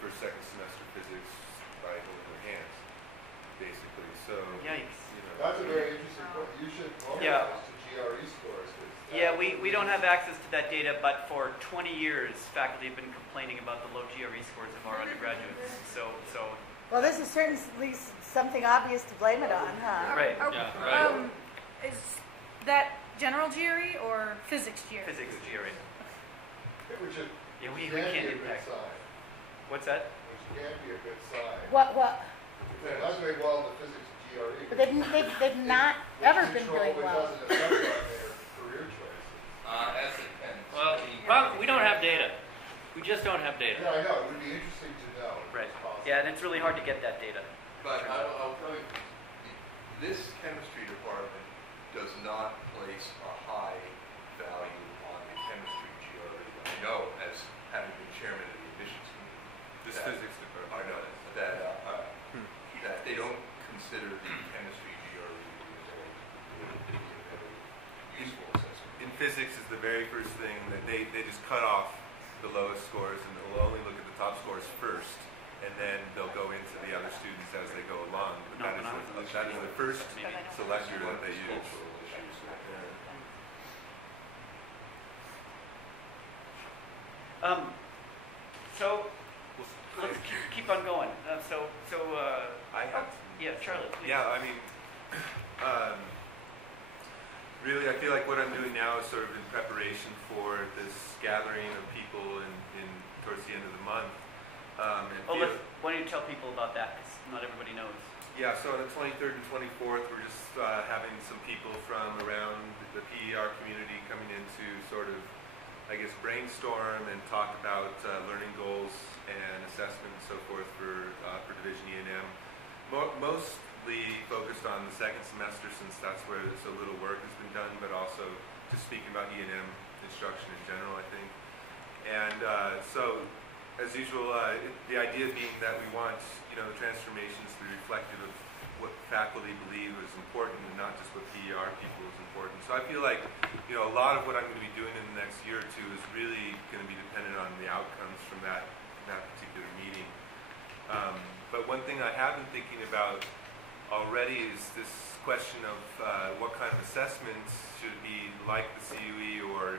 first, second semester physics by holding their hands, basically. So Yikes. That's a very interesting point. You should Yeah. normalize to GRE scores. 'Cause Yeah, we don't have access to that data, but for 20 years, faculty have been complaining about the low GRE scores of our undergraduates. So Well, this is certainly something obvious to blame it on, huh? right, Yeah, right. Is that general GRE or physics GRE? physics GRE. Which is, Yeah, we can can't be a good impact. sign. What's that? Which can be a good sign. What? If they're not doing well in the physics GRE. But they've not ever been doing Which well. doesn't affect on their career choices. As it depends. Well, we don't have data. We just don't have data. Yeah, I know. It would be interesting to know. if Right. it's possible. Yeah, and it's really hard to get that data. But I'll tell you, this chemistry department does not place a high value on the chemistry GRE. I know, as having been chairman of the admissions committee. This that- physics department. I know that they don't consider the chemistry GRE a useful assessment. In physics is the very first thing that they just cut off the lowest scores, and they'll only look at the top scores first, and then they'll go into the other students as they go along. But Not when I was in that is the first maybe. selector that they use. Cultural issues. So let's keep on going. I have. Yeah, Charlotte, please. Yeah, I mean, really, I feel like what I'm doing now is sort of in preparation for this gathering of people in towards the end of the month. Why don't you tell people about that? Because not everybody knows. Yeah, so on the 23rd and 24th, we're just having some people from around the PER community coming in to sort of, I guess, brainstorm and talk about learning goals and assessment and so forth for Division E&M. Mostly focused on the second semester, since that's where so little work has been done, but also just speaking about E&M instruction in general, I think. And so, as usual, the idea being that we want the transformations to be reflective of what faculty believe is important, and not just what PER people is important. So I feel like a lot of what I'm going to be doing in the next year or two is really going to be dependent on the outcomes from that particular meeting. But one thing I have been thinking about already is this question of what kind of assessments should be like the CUE or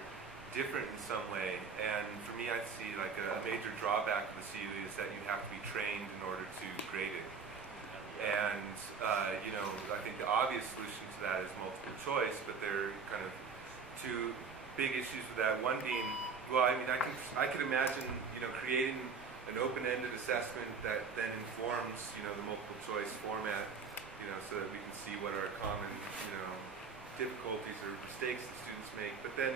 different in some way. And for me, I see like a major drawback of the CUE is that you have to be trained in order to grade it. And I think the obvious solution to that is multiple choice, but there are kind of two big issues with that. One being, well, I mean, I could imagine creating an open-ended assessment that then informs the multiple choice format, so that we can see what are common difficulties or mistakes that students make. But then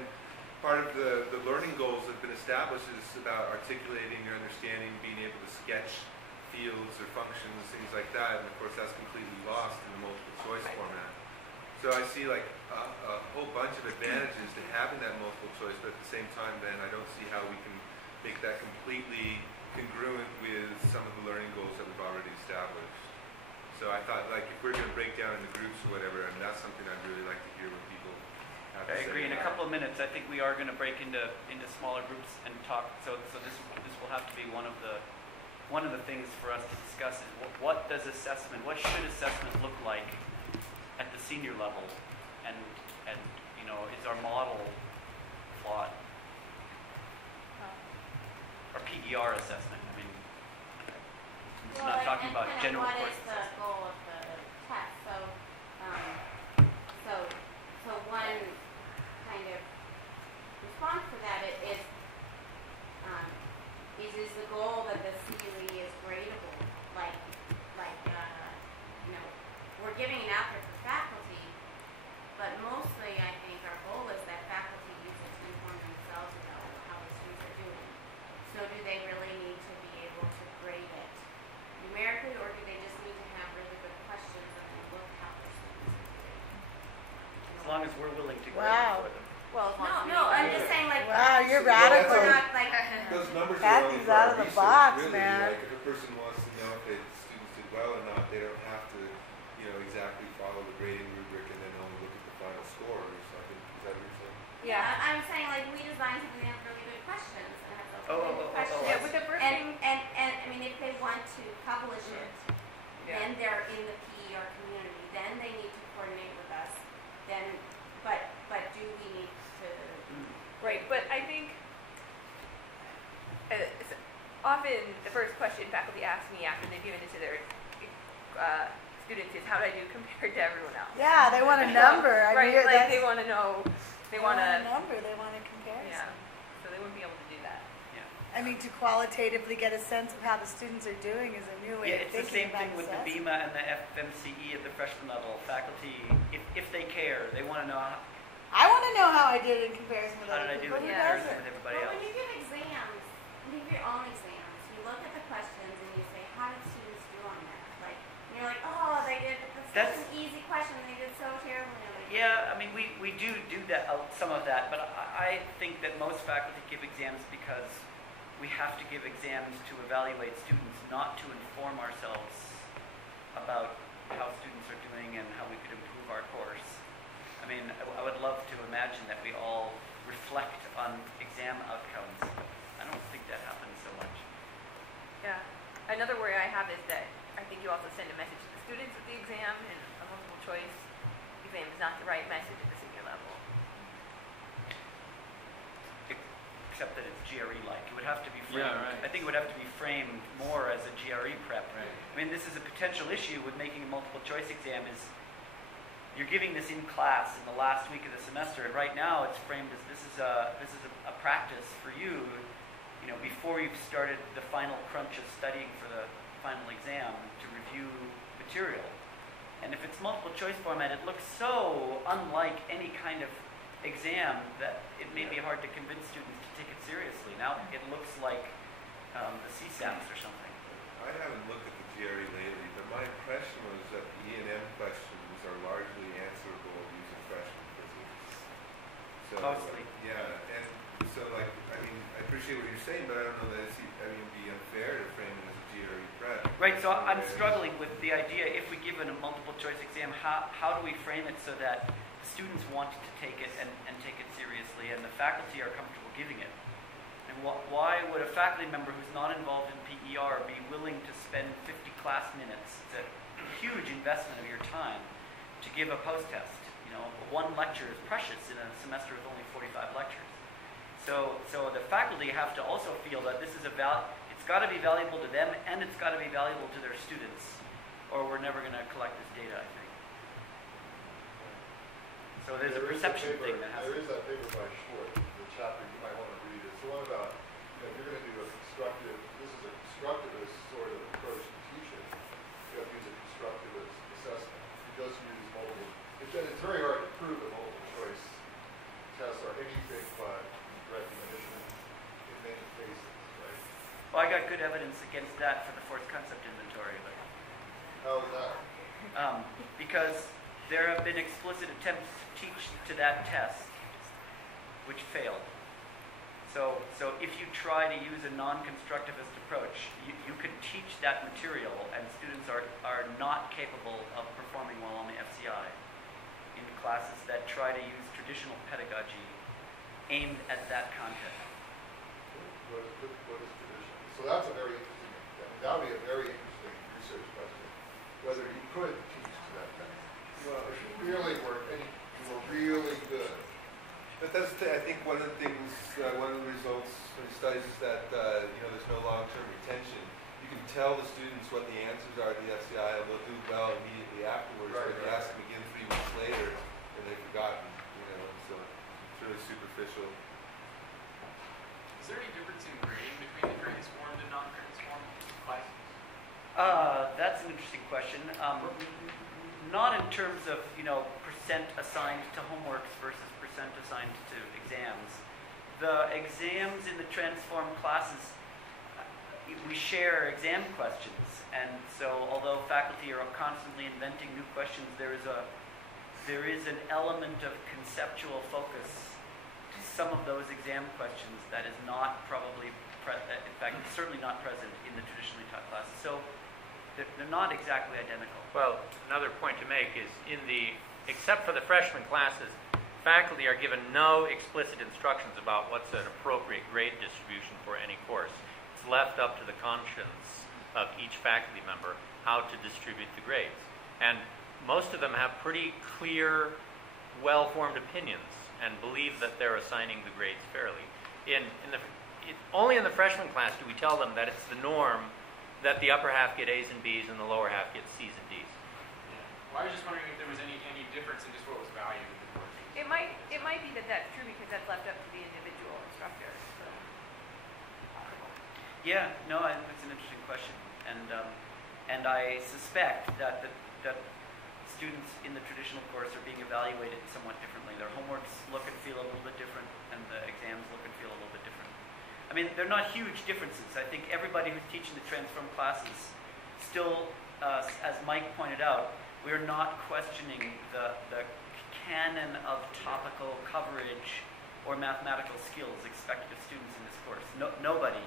part of the learning goals that have been established is about articulating your understanding, being able to sketch fields or functions, things like that. And of course, that's completely lost in the multiple choice format. So I see like a whole bunch of advantages to having that multiple choice, but at the same time, then I don't see how we can make that completely congruent with some of the learning goals that we've already established. So I thought, like, if we're going to break down into groups or whatever, I mean, that's something I'd really like to hear what people have to I say. agree. In a couple of minutes, I think we are going to break into smaller groups and talk. So this will have to be one of the things for us to discuss is what should assessment look like at the senior level, and is our model flawed? Or PER assessment. I mean, it's not talking about general what course is the assessment. goal of the test? So one kind of response to that is the goal that the CUE is gradable, we're giving it out there for faculty, but mostly I think our goal is that faculty use it to inform themselves about how the students are doing. So do they really need to be able to grade it numerically, or do they just need to have really good questions and then look how their students are doing? As long as we're willing to grade Wow. for them. Well, as long as we No, I'm agree. just saying like. Wow, you're we're radical. not like. Those numbers are Kathy's only for out our of the research, box, really. man. Like, if a person wants to know if the students did well or not, they don't have to, exactly follow the grading rubric and then only look at the final score or something. Is that what you're saying? Yeah, I'm saying like we designed something that have really good questions and has open-ended questions. Yeah, with the first thing. And I mean, if they want to publish it, Yeah. then they're in the PER community. Then they need to coordinate with us. Then, but do we need to? Right, but I think often the first question faculty ask me after they've given it to their students is, how do I do compared to everyone else? Yeah, they want a number. Right, mean, like that's- they want to know, they want a to, number. They want a comparison. yeah, so they wouldn't be able to do that. I mean, to qualitatively get a sense of how the students are doing is a new way Yeah, of it's the thinking same thing about with the assessment. BEMA and the FMCE at the freshman level. Faculty, if they care, they want to know I want to know how I did in comparison with how other did I do people. in Who comparison doesn't? with everybody Well, else. when you give exams, when you give your own exams, you look at the questions and you say, how did students do on that? Like, and you're like, oh, they did. That's such an easy question. They did so terribly. Yeah, I mean, we do that, some of that, but I think that most faculty give exams because we have to give exams to evaluate students, not to inform ourselves about how students are doing and how we could improve our course. I mean, I would love to imagine that we all reflect on exam outcomes. I don't think that happens so much. Yeah. Another worry I have is that I think you also send a message to the students with the exam, and a multiple choice exam is not the right message at the senior level. Except that it's GRE-like. It would have to be framed. Yeah, right. I think it would have to be framed more as a GRE prep. Right. I mean, this is a potential issue with making a multiple choice exam is you're giving this in class in the last week of the semester, and right now it's framed as this is a practice for you, before you've started the final crunch of studying for the final exam to review material. And if it's multiple choice format, it looks so unlike any kind of exam that it may be hard to convince students to take it seriously. Now it looks like the CSAPs or something. I haven't looked at the GRE lately, but my impression was that the E&M questions are largely answerable using freshman physics. So, Mostly. Yeah, and so I appreciate what you're saying, but I don't know that it'd be unfair to frame it as a GRE prep. Right, so I'm struggling with the idea, if we give it a multiple choice exam, how do we frame it so that students want to take it and take it seriously, and the faculty are comfortable giving it? And why would a faculty member who's not involved in PER be willing to spend 50 class minutes, it's a huge investment of your time, to give a post-test? One lecture is precious in a semester with only 45 lectures. So the faculty have to also feel that this is it's got to be valuable to them, and it's got to be valuable to their students, or we're never going to collect this data, I think. So there's a perception thing that has to. There is that paper by Schwartz, the chapter you might want to read. It's the one about, if you're going to do a constructivist sort of approach to teaching, you have to use a constructivist assessment. It does use multiple, it's very hard to prove that multiple choice tests are anything but recognition in many cases, right? Well, I got good evidence against that for the forced concept inventory, but How is that? because there have been explicit attempts to teach to that test, which failed. So if you try to use a non-constructivist approach, you can teach that material, and students are not capable of performing well on the FCI in classes that try to use traditional pedagogy aimed at that content. What is tradition? So that's a very interesting, I mean, that would be a very interesting research question, whether you could teach to that kind. Well, if you really were, and you were really good. But that's I think one of the things, one of the results from the studies is that there's no long-term retention. You can tell the students what the answers are to the FCI, and they'll do well immediately afterwards. Right, but you ask them again 3 weeks later, and they've forgotten. So it's really superficial. Is there any difference in grading between the transformed and non-transformed classes? That's an interesting question. Not in terms of percent assigned to homeworks versus percent assigned to exams. The exams in the transformed classes, we share exam questions, and so although faculty are constantly inventing new questions, there is an element of conceptual focus to some of those exam questions that is not probably, in fact, certainly not present in the traditionally taught classes. So they're not exactly identical. Well, another point to make is except for the freshman classes, faculty are given no explicit instructions about what's an appropriate grade distribution for any course. It's left up to the conscience of each faculty member how to distribute the grades. And most of them have pretty clear, well-formed opinions and believe that they're assigning the grades fairly. Only in the freshman class do we tell them that it's the norm that the upper half get A's and B's and the lower half get C's and D's. Well, I was just wondering if there was any difference in just what was valued in the course. It might be that that's true because that's left up to the individual instructor. So. Yeah, no, it's an interesting question, and I suspect that students in the traditional course are being evaluated somewhat differently. Their homeworks look and feel a little bit different, and the exams look and feel a little bit different. I mean, they're not huge differences. I think everybody who's teaching the transformed classes still, as Mike pointed out, we're not questioning the canon of topical coverage or mathematical skills expected of students in this course. Nobody,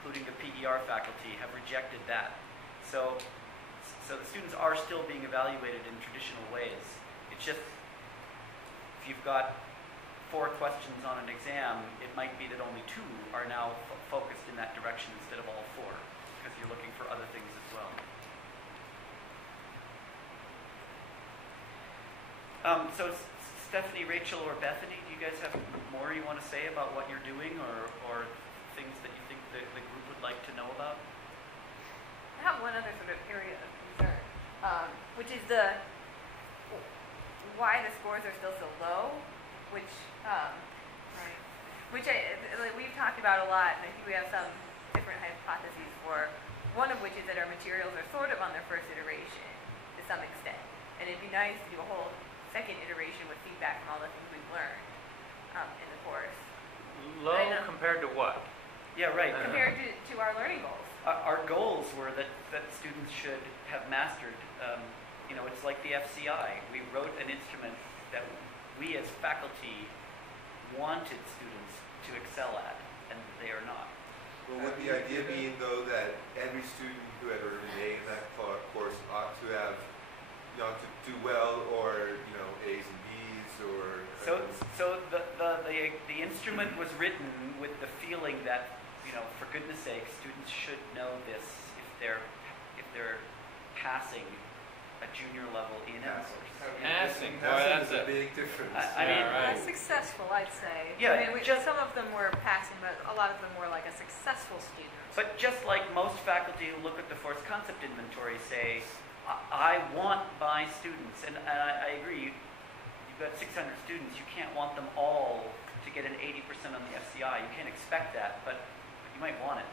including the PER faculty, have rejected that. So the students are still being evaluated in traditional ways. It's just, if you've got 4 questions on an exam, it might be that only 2 are now focused in that direction instead of all 4, because you're looking for other things as well. So Stephanie, Rachel, or Bethany, do you guys have more you want to say about what you're doing or things that you think the group would like to know about? I have one other sort of area of concern, which is why the scores are still so low, which we've talked about a lot, and I think we have some different hypotheses for. One of which is that our materials are sort of on their first iteration to some extent, and it'd be nice to do a whole second iteration with feedback from all the things we've learned in the course. Low compared to what? Yeah, right. Compared to our learning goals. Our goals were that students should have mastered, it's like the FCI. We wrote an instrument that we as faculty wanted students to excel at, and they are not. Well, would the idea being, though, that every student who had earned an A in that course ought to have, to do well, or, A's and B's, or... So the instrument was written with the feeling that, for goodness sake, students should know this if they're passing a junior level in a course. Passing, boy, that's that's a big difference. I mean, right. Successful, I'd say. Yeah, I mean, some of them were passing, but a lot of them were like a successful student. But just like most faculty who look at the force concept inventory say, I want my students, and I agree, you've got 600 students, you can't want them all to get an 80% on the FCI. You can't expect that, but you might want it.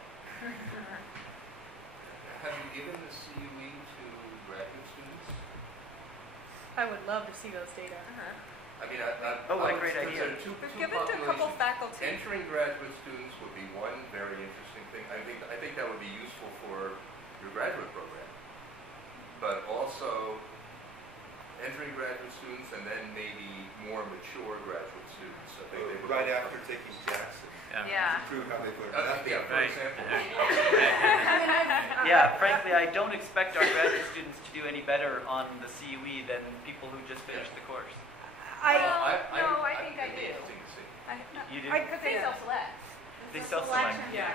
Have you given the CUE to graduate students? I would love to see those data. I mean, what a great idea. Two Give it to a couple populations. faculty. Entering graduate students would be one very interesting thing. I think that would be useful for your graduate program. But also, entering graduate students and then maybe more mature graduate students. I think they would Right after taking Jackson. Yeah. Prove how they learn. yeah, for Right. example. Yeah, frankly, I don't expect our graduate students to do any better on the CUE than people who just finished the course. I think I it'd be do. interesting to see. You do? But they self-select. They self-select. Yeah.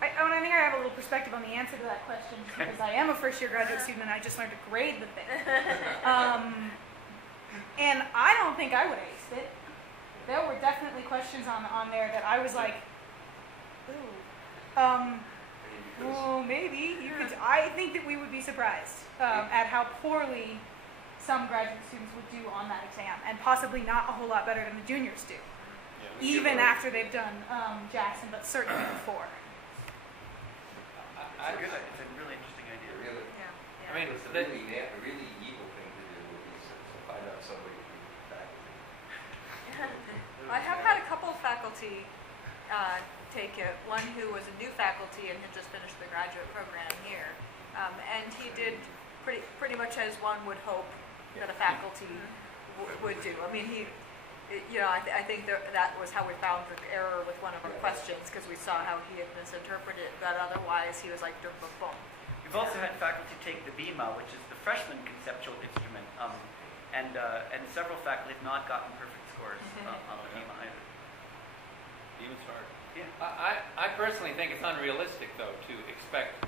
I think I have a little perspective on the answer to that question because I am a first-year graduate student and I just learned to grade the thing. And I don't think I would have aced it. There were definitely questions on there that I was like, ooh, well, maybe you could. I think that we would be surprised at how poorly some graduate students would do on that exam, and possibly not a whole lot better than the juniors do, even after they've done Jackson, but certainly before. It's a really interesting idea. Really, I mean, it's a really evil thing to do would be to find out somebody who is faculty. I have had a couple of faculty take it. One who was a new faculty and had just finished the graduate program here, and he did pretty much as one would hope that a faculty would do. I mean, I think that was how we found the error with one of our questions, because we saw how he had misinterpreted it, but otherwise he was like, boom, boom, boom. We've also had faculty take the BIMA, which is the freshman conceptual instrument, and several faculty have not gotten perfect scores on the BIMA either. BIMA's hard. Yeah. I personally think it's unrealistic, though, to expect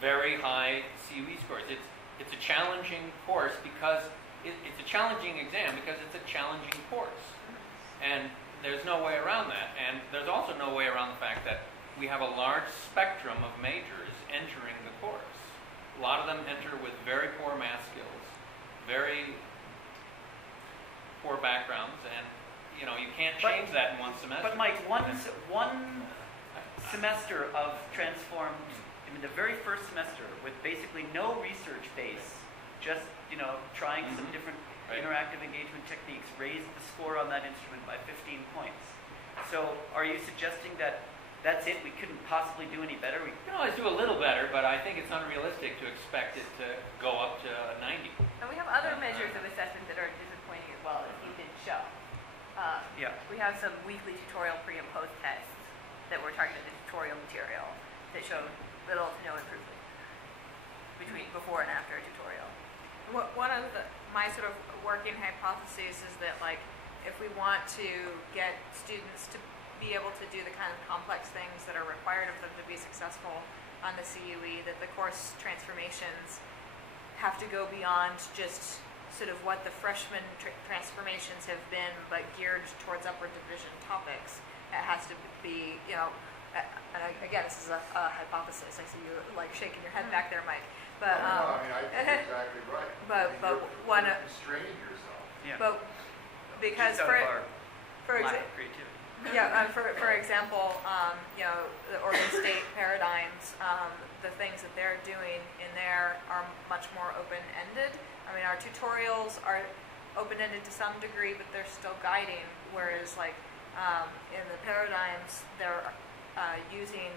very high CUE scores. It's a challenging course because it's a challenging exam because it's a challenging course. And there's no way around that. And there's also no way around the fact that we have a large spectrum of majors entering the course. A lot of them enter with very poor math skills, very poor backgrounds, and you can't change that in one semester. But Mike, one semester of transformed, the very first semester with basically no research base, just trying some different interactive engagement techniques, raised the score on that instrument by 15 points. So are you suggesting that that's it? We couldn't possibly do any better? We can always do a little better, but I think it's unrealistic to expect it to go up to 90. And we have other measures of assessment that are disappointing as well, as you did show. We have some weekly tutorial pre and post tests that were targeted at tutorial material that showed little to no improvement between before and after a tutorial. One of my sort of working hypotheses is that, like, if we want to get students to be able to do the kind of complex things that are required of them to be successful on the CUE, that the course transformations have to go beyond just sort of what the freshman transformations have been, but geared towards upper division topics. It has to be, and again, this is a hypothesis. I see you like shaking your head back there, Mike. But I think exactly right. But you're one constraining yourself. Yeah. But because Just out of our for lack example. of creativity. For example, the Oregon State paradigms, the things that they're doing in there are much more open-ended. I mean, our tutorials are open-ended to some degree, but they're still guiding, whereas like in the paradigms, they're using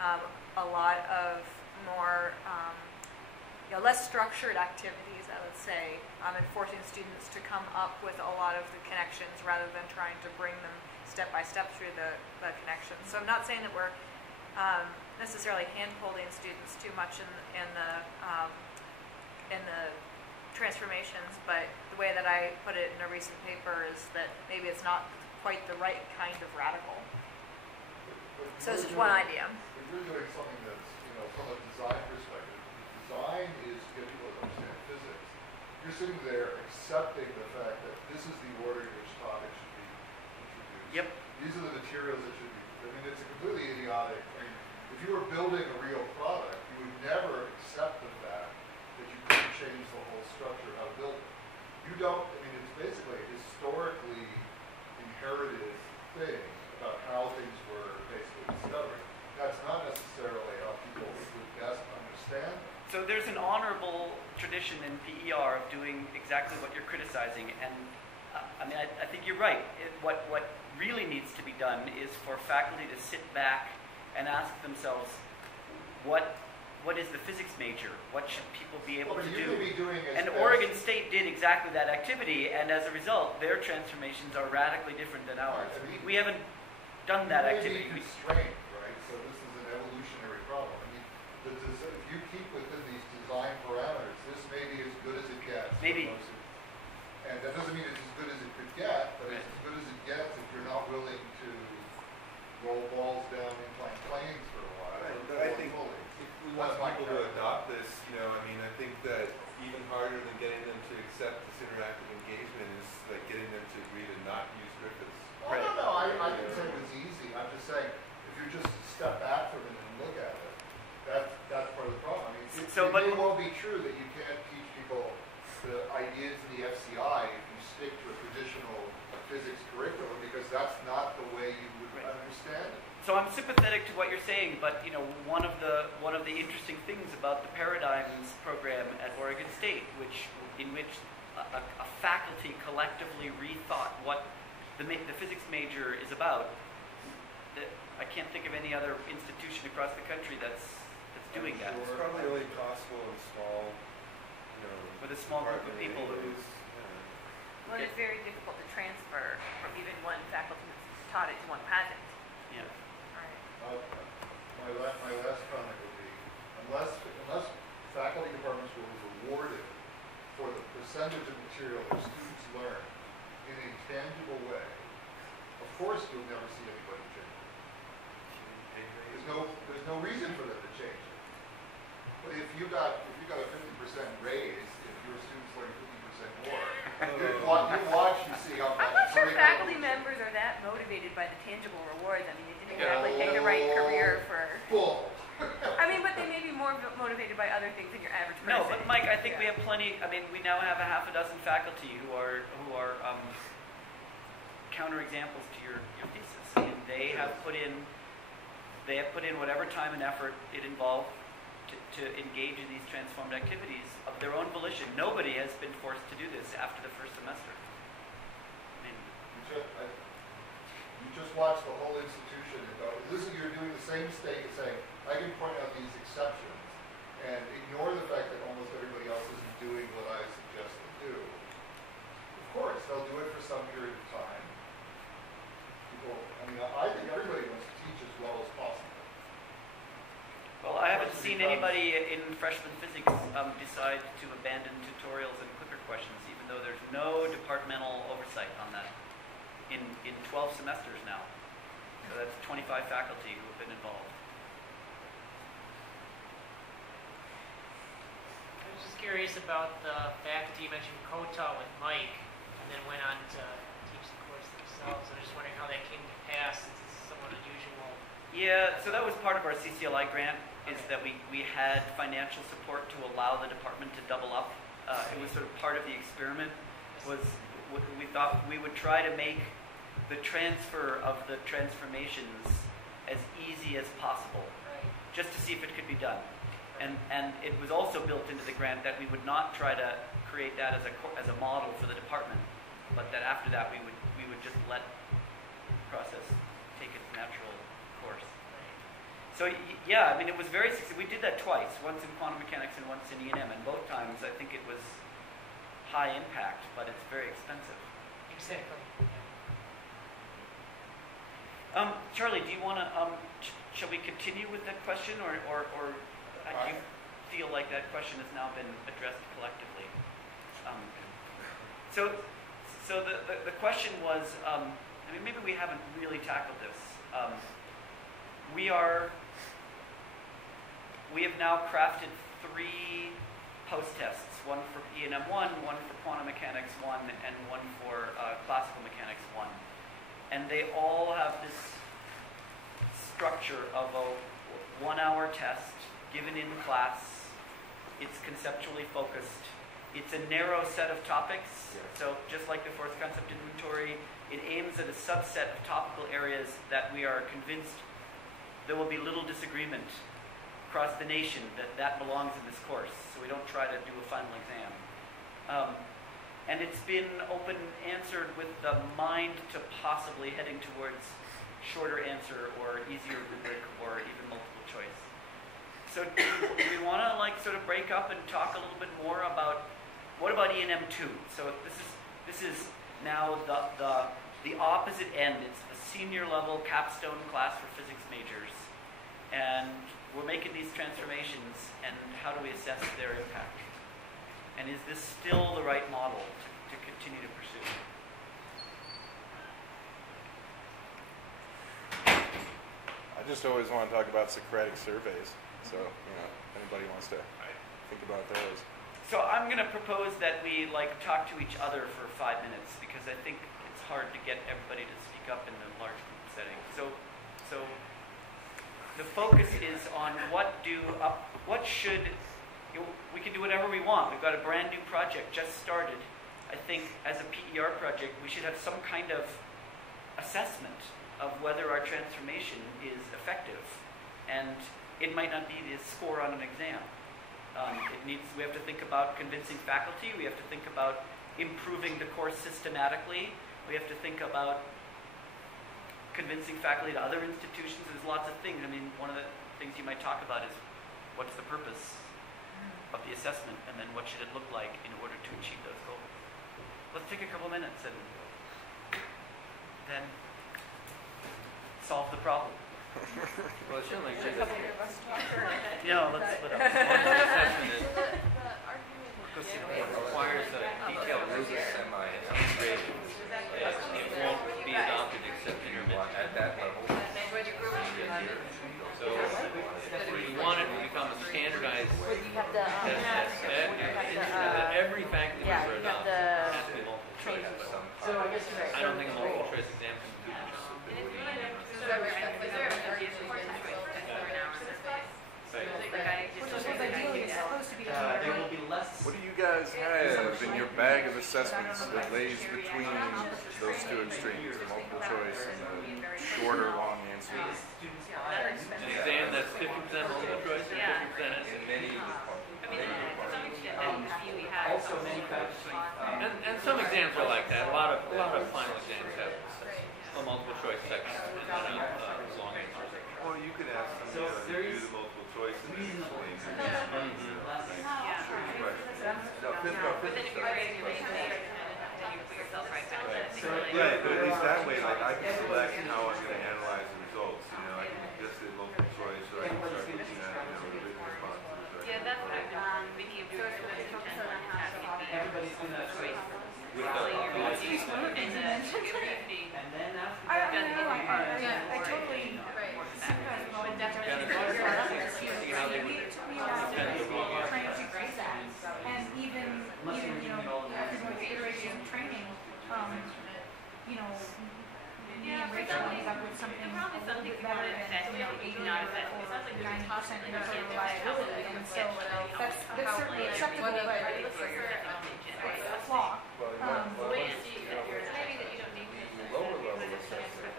a lot of more, less structured activities, I would say, and forcing students to come up with a lot of the connections rather than trying to bring them step by step through the connections. So I'm not saying that we're necessarily hand-holding students too much in the transformations, but the way that I put it in a recent paper is that maybe it's not quite the right kind of radical. So this is one idea. If you're doing something that's, from a design perspective, design is to get people to understand physics. You're sitting there accepting the fact that this is the order in which topics should be introduced. Yep. These are the materials that should be. It's a completely idiotic. If you were building a real product, you would never accept the fact that you couldn't change the whole structure of how to build it. You don't. It's basically a historically inherited thing about how things were basically discovered. That's not necessarily how people would best understand them. So there's an honorable tradition in PER of doing exactly what you're criticizing, and I think you're right. What really needs to be done is for faculty to sit back and ask themselves, what what is the physics major? What should people be able Well, to but you do? could be doing as And fast- Oregon State did exactly that activity, and as a result, their transformations are radically different than ours. Right, I mean, We haven't done that you may activity. be constrained, right? So this is an evolutionary problem. I mean, if you keep within these design parameters, this may be as good as it gets. for Maybe. most of- And that doesn't mean it's as good as it could get, but it's as good as it gets if you're not willing to roll balls down inclined planes for a while. Right, or but I go think fully. if we want That's my people to preference. adopt this, I mean, I think that even harder than getting them to accept this interactive engagement is like getting them to agree to not use Griffiths. Oh, no, I didn't say it was easy. I'm just saying, if you just step back from it and look at it, that's part of the problem. I mean, it may well be true that you can't teach people the ideas in the FCI if you stick to a traditional physics curriculum, because that's not the way you would understand it. So I'm sympathetic to what you're saying, but one of the interesting things about the Paradigms program at Oregon State, in which a faculty collectively rethought what the physics major is about. I can't think of any other institution across the country that's doing that. It's probably only possible in small, With a small group of people who. Well, it's very difficult to transfer from even one faculty who's taught it to one who hasn't. Yeah. My last comment would be, unless faculty departments were rewarded for the percentage of material their students learn in a tangible way, of course you'll never see anybody change it. There's no reason for them to change it. But if you got a 50% raise, if your students learn 50% more, you watch and see how I'm not sure faculty members are that motivated by the tangible rewards. I mean, they didn't exactly pick the right career for. Bull. I mean, but they may be more motivated by other things than your average person. No, but Mike, I think we have plenty. I mean, we now have a half a dozen faculty who are counterexamples to your thesis, and they have put in whatever time and effort it involved to engage in these transformed activities of their own volition. Nobody has been forced to do this after the first semester. I mean, you just watch the whole institution and go, listen, you're doing the same mistake as saying, I can point out these exceptions and ignore the fact that almost everybody else isn't doing what I suggest they do. Of course, they'll do it for some period of time. I think everybody wants to teach as well as possible. well, I haven't seen anybody in freshman physics decide to abandon tutorials and clicker questions, even though there's no departmental oversight on that in 12 semesters now. So that's 25 faculty who have been involved. I was just curious about the faculty. You mentioned COTA with Mike, and then went on to teach the course themselves. I was just wondering how that came to pass, since it's somewhat unusual. Yeah, so that was part of our CCLI grant, is that we had financial support to allow the department to double up. It was sort of part of the experiment, was we thought we would try to make the transfer of the transformations as easy as possible, just to see if it could be done. And it was also built into the grant that we would not try to create that as a model for the department, but that after that we would just let the process take its natural course. So yeah, I mean, it was very successful. We did that twice, once in quantum mechanics and once in E&M, and both times I think it was high impact, but it's very expensive. Exactly. Charlie, do you want to, shall we continue with that question, or do you feel like that question has now been addressed collectively? So the question was, I mean, maybe we haven't really tackled this. We have now crafted 3 post-tests, one for E&M 1, one for quantum mechanics 1, and one for classical mechanics 1. And they all have this structure of a 1-hour test given in class. It's conceptually focused. It's a narrow set of topics. So just like the force concept inventory, it aims at a subset of topical areas that we are convinced there will be little disagreement across the nation that belongs in this course. So we don't try to do a final exam. And it's been open answered with the mind to possibly heading towards shorter answer or easier rubric or even multiple choice. So do we want to like sort of break up and talk a little bit more about what about E&M 2? So this is now the opposite end. It's the senior level capstone class for physics majors, and we're making these transformations. And how do we assess their impact? And is this still the right model to continue to pursue? I just always want to talk about Socratic surveys. So, if anybody wants to think about those. So I'm going to propose that we like talk to each other for 5 minutes, because I think it's hard to get everybody to speak up in a large group setting. So the focus is on we can do whatever we want. We've got a brand new project just started. I think as a PER project, we should have some kind of assessment of whether our transformation is effective. And it might not be the score on an exam. We have to think about convincing faculty. We have to think about improving the course systematically. We have to think about convincing faculty to other institutions. There's lots of things. I mean, one of the things you might talk about is what's the purpose of the assessment, and then what should it look like in order to achieve those goals. Let's take a couple minutes and then solve the problem. Well, it certainly should. Let's split up. It requires a detailed rubric and demonstration. It won't be adopted except intermittently. At that level. So if you want it to become a standardized test that every faculty member adopts, it has to be multiple choice. But I don't think a multiple choice exam can do the job. There will be less. What do you guys have in your bag of assessments that lays between those two extremes, the multiple choice and the shorter, long answer? An exam that's 50% multiple choice and 50% essay. Also, many faculty. And some exams are like that. A lot of final exams have a multiple choice section and then a long answer section. Or you could ask them to do the multiple choice and then explain it. Right, but at least that way, like I can select how I'm going to analyze the results. I can just do multiple choice, or I can start looking at the written responses. Yeah, that's what I've been thinking of doing with Everybody's going to choice. With the I totally sympathize with all of that. It took me a while to trying to grade that, and even after going through iterations of training, me and Rachel ended up with something a little bit better than 80 or 90% inventory reliability, and so that's certainly acceptable, but it's a flaw. Lower level assessment,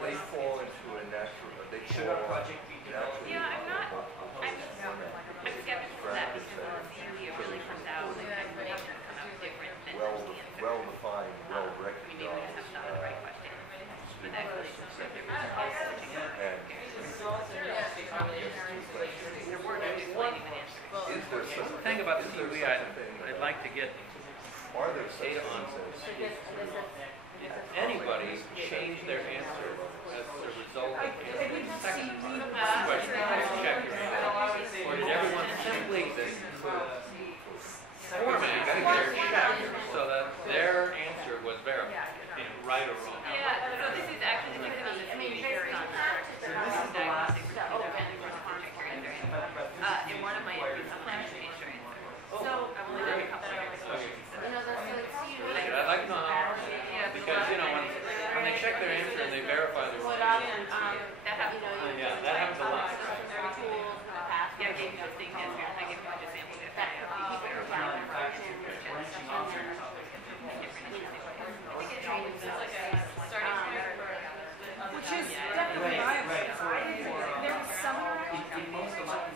they fall into a natural, they Should our project be naturally. Yeah, I'm skeptical of that because the theory really comes out and the explanation come out different than the answer. Well-defined, I mean, we may have not the right question, but that really is so different. There were no explaining the answer. The thing about the theory I'd like to get data on is anybody change their answer as a result of answering the second part of the question. Check your answer. Or did everyone simply format their check so that their answer was verified, right or wrong? Yeah, so this is actually because of the very in one of my entries, I'm not sure answer. So I've only done a couple of questions. I'd like to know how, because when they check their answer and they verify their answer, That happens a lot. yeah, that happens a lot. Yeah, I gave you the same answer, and I gave you just sample data. Which is definitely viable. There was some interaction, for the most part,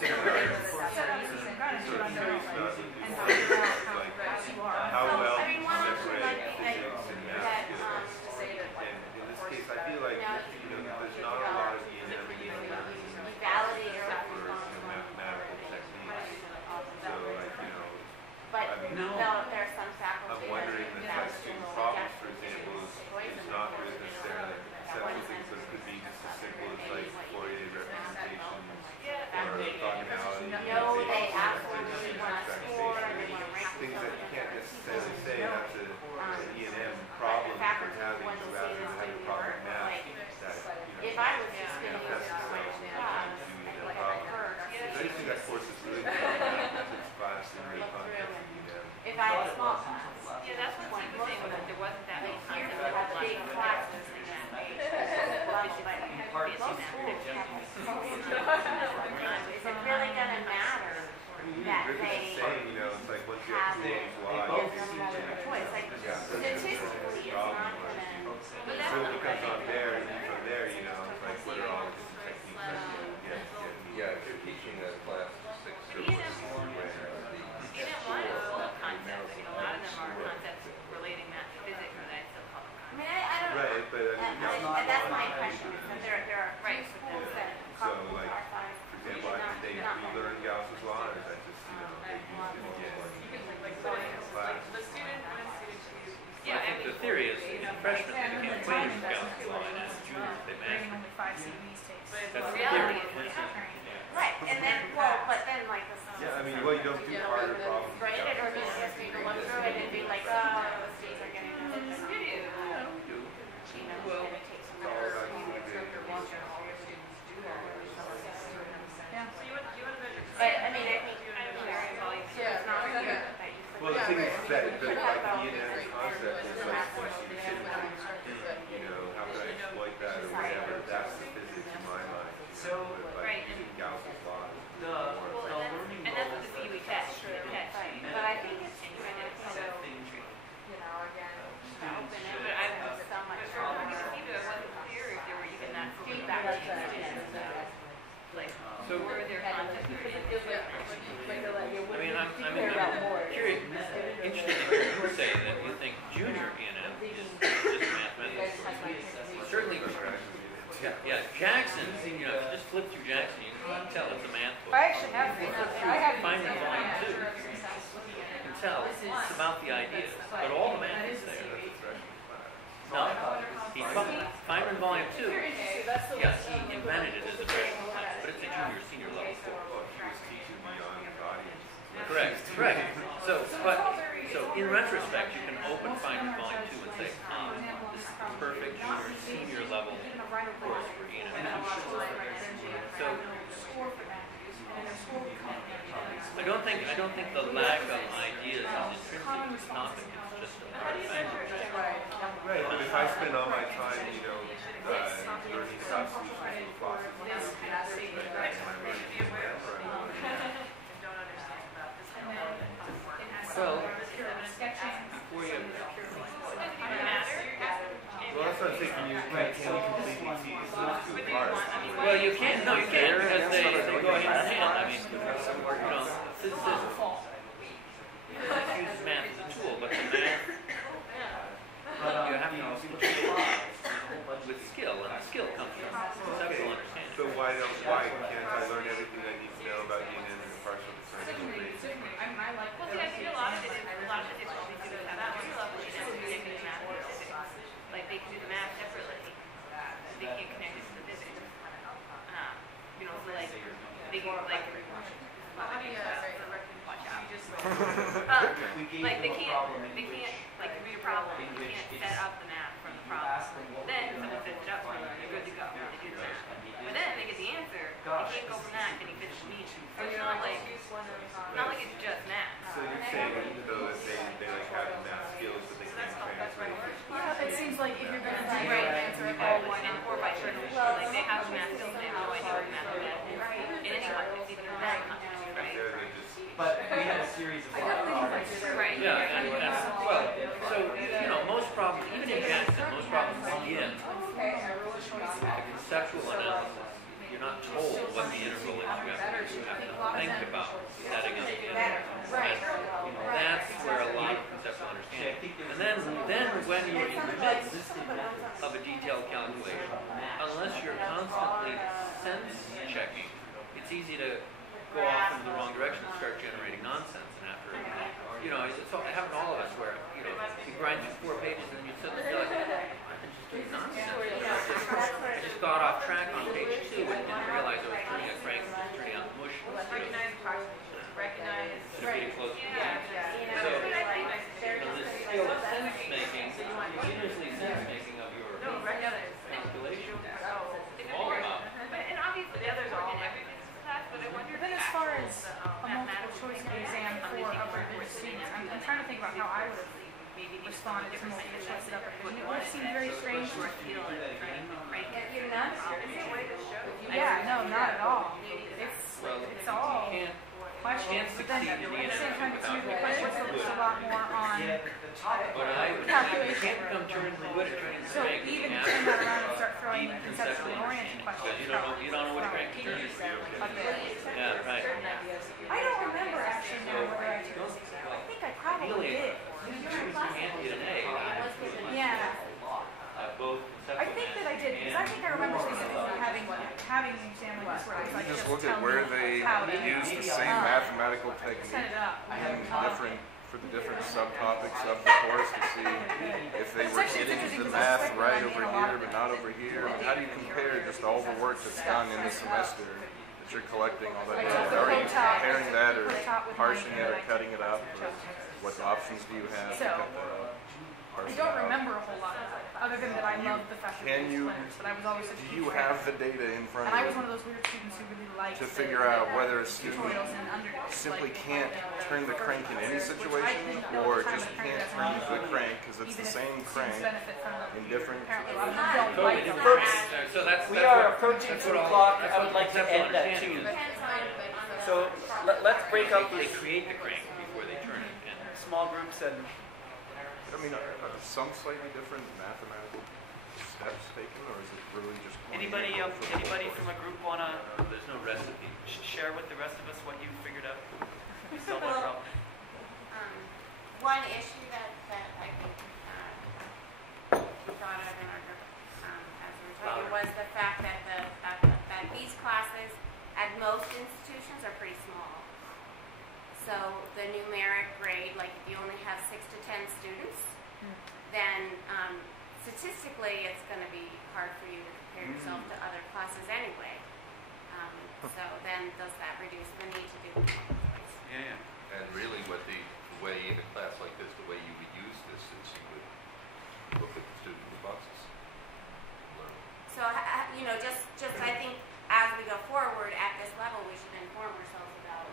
they set up some kind of unknown and figure out how close you are. How well I mean, one of them, separate like, physics and math that, skills. And in this case, I feel like there's not a lot of E&M just think that course is really good. It's class and really context. If I had a small class. Yeah, that's what Steve was saying, was that there wasn't that many Here concepts we have of big classes and then most schools have is it really gonna matter that Rick they is saying, you know, it's like once you have have to this change law, choice? Like statistically, it's not gonna. it really becomes on there, and then from there, you know, it's like what are all the techniques that you get. Yeah, if you're teaching a class of 6 or You didn't want to full of concepts. I mean, a lot of them are concepts relating that to physics, or that I still call them I concepts. mean, I don't. Right, but I mean, And that's my impression, is that there are few schools that so couple like, our size. for example, I think we learn Gauss's law, or is that just, you know, they use it again in class? Yeah, I think the theory is the freshmen they became acquainted with Gauss's law, and as juniors they Learning mastered only 5 CVs takes. That's the reality theory. is Right, and then, well, but then like the. Yeah, I mean, well, you don't do harder problems. Write it, or just need to look through it and be like, oh, these are getting. You know, Well, and it takes some all hours. right. But, I mean, I think it's not weird that you put. Well, the thing is that the, like, the ENM concept is like, you know, how can I exploit that or whatever, that's the physics in my mind. You know, but like Right, using Gauss's law is The more. learning And that's what goals the that CUE the test, shared test. student But I think it's, And you end up set things you know, again, to open it, But I up so much But for more it wasn't clear if there were even that feedback to students. like, So, were there concepts or I mean, I'm curious, interested to hear you say that you think junior ENM is just mathematics. Certainly, yeah, Jackson, you know, if you just flip through Jackson, you can tell it's a math book. I actually have Flip I through have Feynman Volume 2, you can tell it's about the ideas, but all the math is there. No, Feynman Volume 2, yes, he invented it as a freshman class, but it's a junior, senior level course. Well, he was teaching beyond his audience. Correct. So in retrospect, you can open Feynman Volume 2 and say, this is the perfect junior, senior level course for ENM. So I don't think the lack of ideas is intrinsic to the topic. It's just a part of language. Right, but if I spend all my time, you know, learning about solutions to philosophy, that's my learning exam, Well, before you... well, that's what I'm thinking. Can you completely tease those two apart? Well, you can't. No, you can't because they go hand in hand. I mean, you know, physicists use math as a tool, but the math you have to use with skill, and the skill comes from conceptual understanding. So why can't I learn everything I need to know about ENM and the partial differential? Well, see, I think a lot of the difficulty students have at your level is connecting the math to physics. Like they can do the math separately. They can't connect it to the physics. You know, so like they can like watch out. Like they can't like read a problem. They can't set up the math from the problem. Then someone sets it up for them. They're good to go. They do the math. But then they get the answer. They can't go from that to any physical meaning. So it's not like it's just math. So you're saying though that they like have the math skills, but they can't translate it? It seems like if you're going to do Right. an answer, Or vice versa. Like they have math skills, they have no idea what math is. In any context, even in that context, right? They're just But we had a series of problems. Right. Yeah, and well, so you know, most problems, even in Jackson, most problems begin with a conceptual analysis. You're not told what the interval is. You have to think about setting up the interval. And that's where a lot of conceptual understanding. And then when you're in the midst of a detailed calculation, unless you're constantly sense checking, it's easy to go off in the wrong direction and start generating nonsense. And after, you know, it happened to all of us where, you know, you grind through 4 pages and you suddenly feel like, I've been just doing nonsense. I just got off track on page 2 and didn't realize I was turning a crank and just turning out mush. Recognize. Getting close to the end. So, this skill of sense making, continuously sense making of your calculation, all about. And obviously the others are in every physics class, but I wonder if Then as actually far was a multiple choice exam for upper division students, I'm trying to think about how I would have responded to multiple choice at upper division. It would have seemed very strange. You're nuts? Yeah, no, not at all. It's all questions, but then at the same time, it's usually questions focused a lot more on calculation. So even turn that around and start throwing in conceptually oriented questions. You don't know what crank to turn. Yeah, right. I don't remember actually now whether I took this exam. I think I probably did. Yeah. I think that I did, because I think I remember specifically having an exam like this where it was like Just just look tell at where me they how to use the same mathematical technique set it up. for the different subtopics of the course to see if they were getting the math right over here but not over here. I mean, how do you compare just all the work that's done in the semester that you're collecting all that data? How are you comparing that or parsing it or cutting it up? Or what options do you have to cut that up? I don't remember a whole lot of it, other than that I loved the fact that it was splinters, but I was always such a Do you huge have fan. the data in front And I of was you one of those weird students who really liked to figure out whether a student tutorials and undergrad. simply can't turn the crank in any situation or just can't turn the crank because it's the same crank in different So we are approaching 2 o'clock. I would like to end at 2. So let's break up They these create the crank before they turn it. small groups and I mean, are some slightly different mathematical steps taken, or is it really just anybody from a group want to There's no recipe. share with the rest of us what you figured out? Solve that problem. One issue that I think we thought of in our group as we were talking was the fact that that these classes at most institutions are pretty small. So the numeric grade, like if you only have 6 to 10 students, then statistically it's going to be hard for you to compare yourself to other classes anyway. So then does that reduce the need to do multiple choice? Yeah. And really what the way in a class like this, the way you would use this is you would look at the student responses. So, just I think as we go forward at this level, we should inform ourselves about,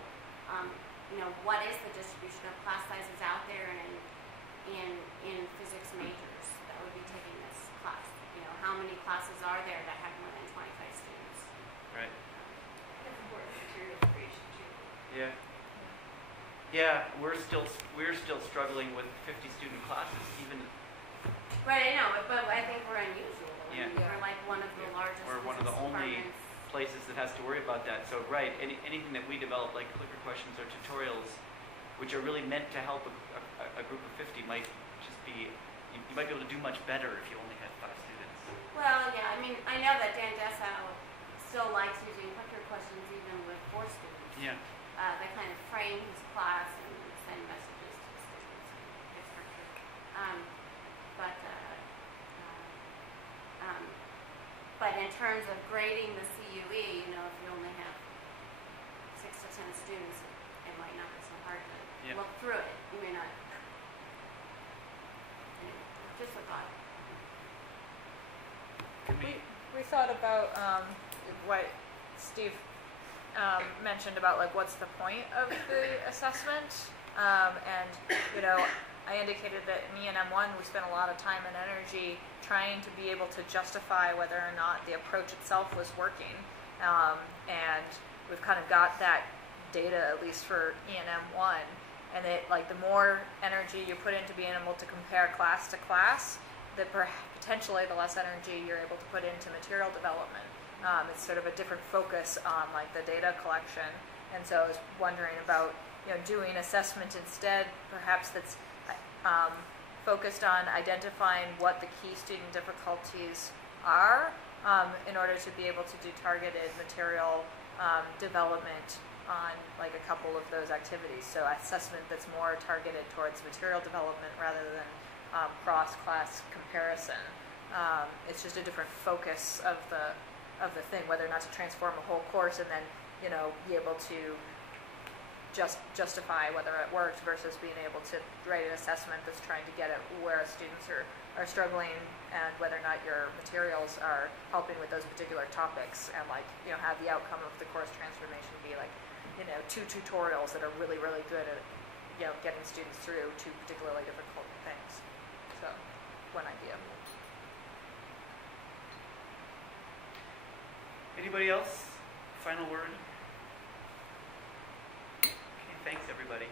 what is the distribution of class sizes out there and in physics majors that would be taking this class. How many classes are there that have more than 25 students? Right. That's important material creation too. Yeah. Yeah, we're still struggling with 50 student classes, even. Right, I know, but I think we're unusual. Yeah. We're like one of the largest. We're one of the physics only departments. places that has to worry about that. So right, anything that we develop, like clicker questions or tutorials, which are really meant to help a group of 50, might just be, you might be able to do much better if you only had 5 students. Well, yeah, I mean, I know that Dan Dessau still likes using clicker questions even with 4 students. Yeah. They kind of frame his class and send messages to the students. It's structured. But in terms of grading the CUE, if you only have 6 to 10 students, it might not be so hard to look through it. You may not. Anyway, just a thought. We thought about what Steve mentioned about like what's the point of the assessment, and I indicated that in E&M1 we spent a lot of time and energy trying to be able to justify whether or not the approach itself was working, and we've kind of got that data at least for E&M1, and the more energy you put into being able to compare class to class, potentially the less energy you're able to put into material development. It's sort of a different focus on the data collection, and so I was wondering about doing assessment instead, perhaps that's focused on identifying what the key student difficulties are in order to be able to do targeted material development on a couple of those activities. So assessment that's more targeted towards material development rather than cross-class comparison. It's just a different focus of the thing, whether or not to transform a whole course and then be able to justify whether it worked versus being able to write an assessment that's trying to get at where students are struggling and whether or not your materials are helping with those particular topics, and have the outcome of the course transformation be you know, 2 tutorials that are really, really good at, you know, getting students through 2 particularly difficult things. So, one idea. Anybody else? Final word? Okay, thanks everybody.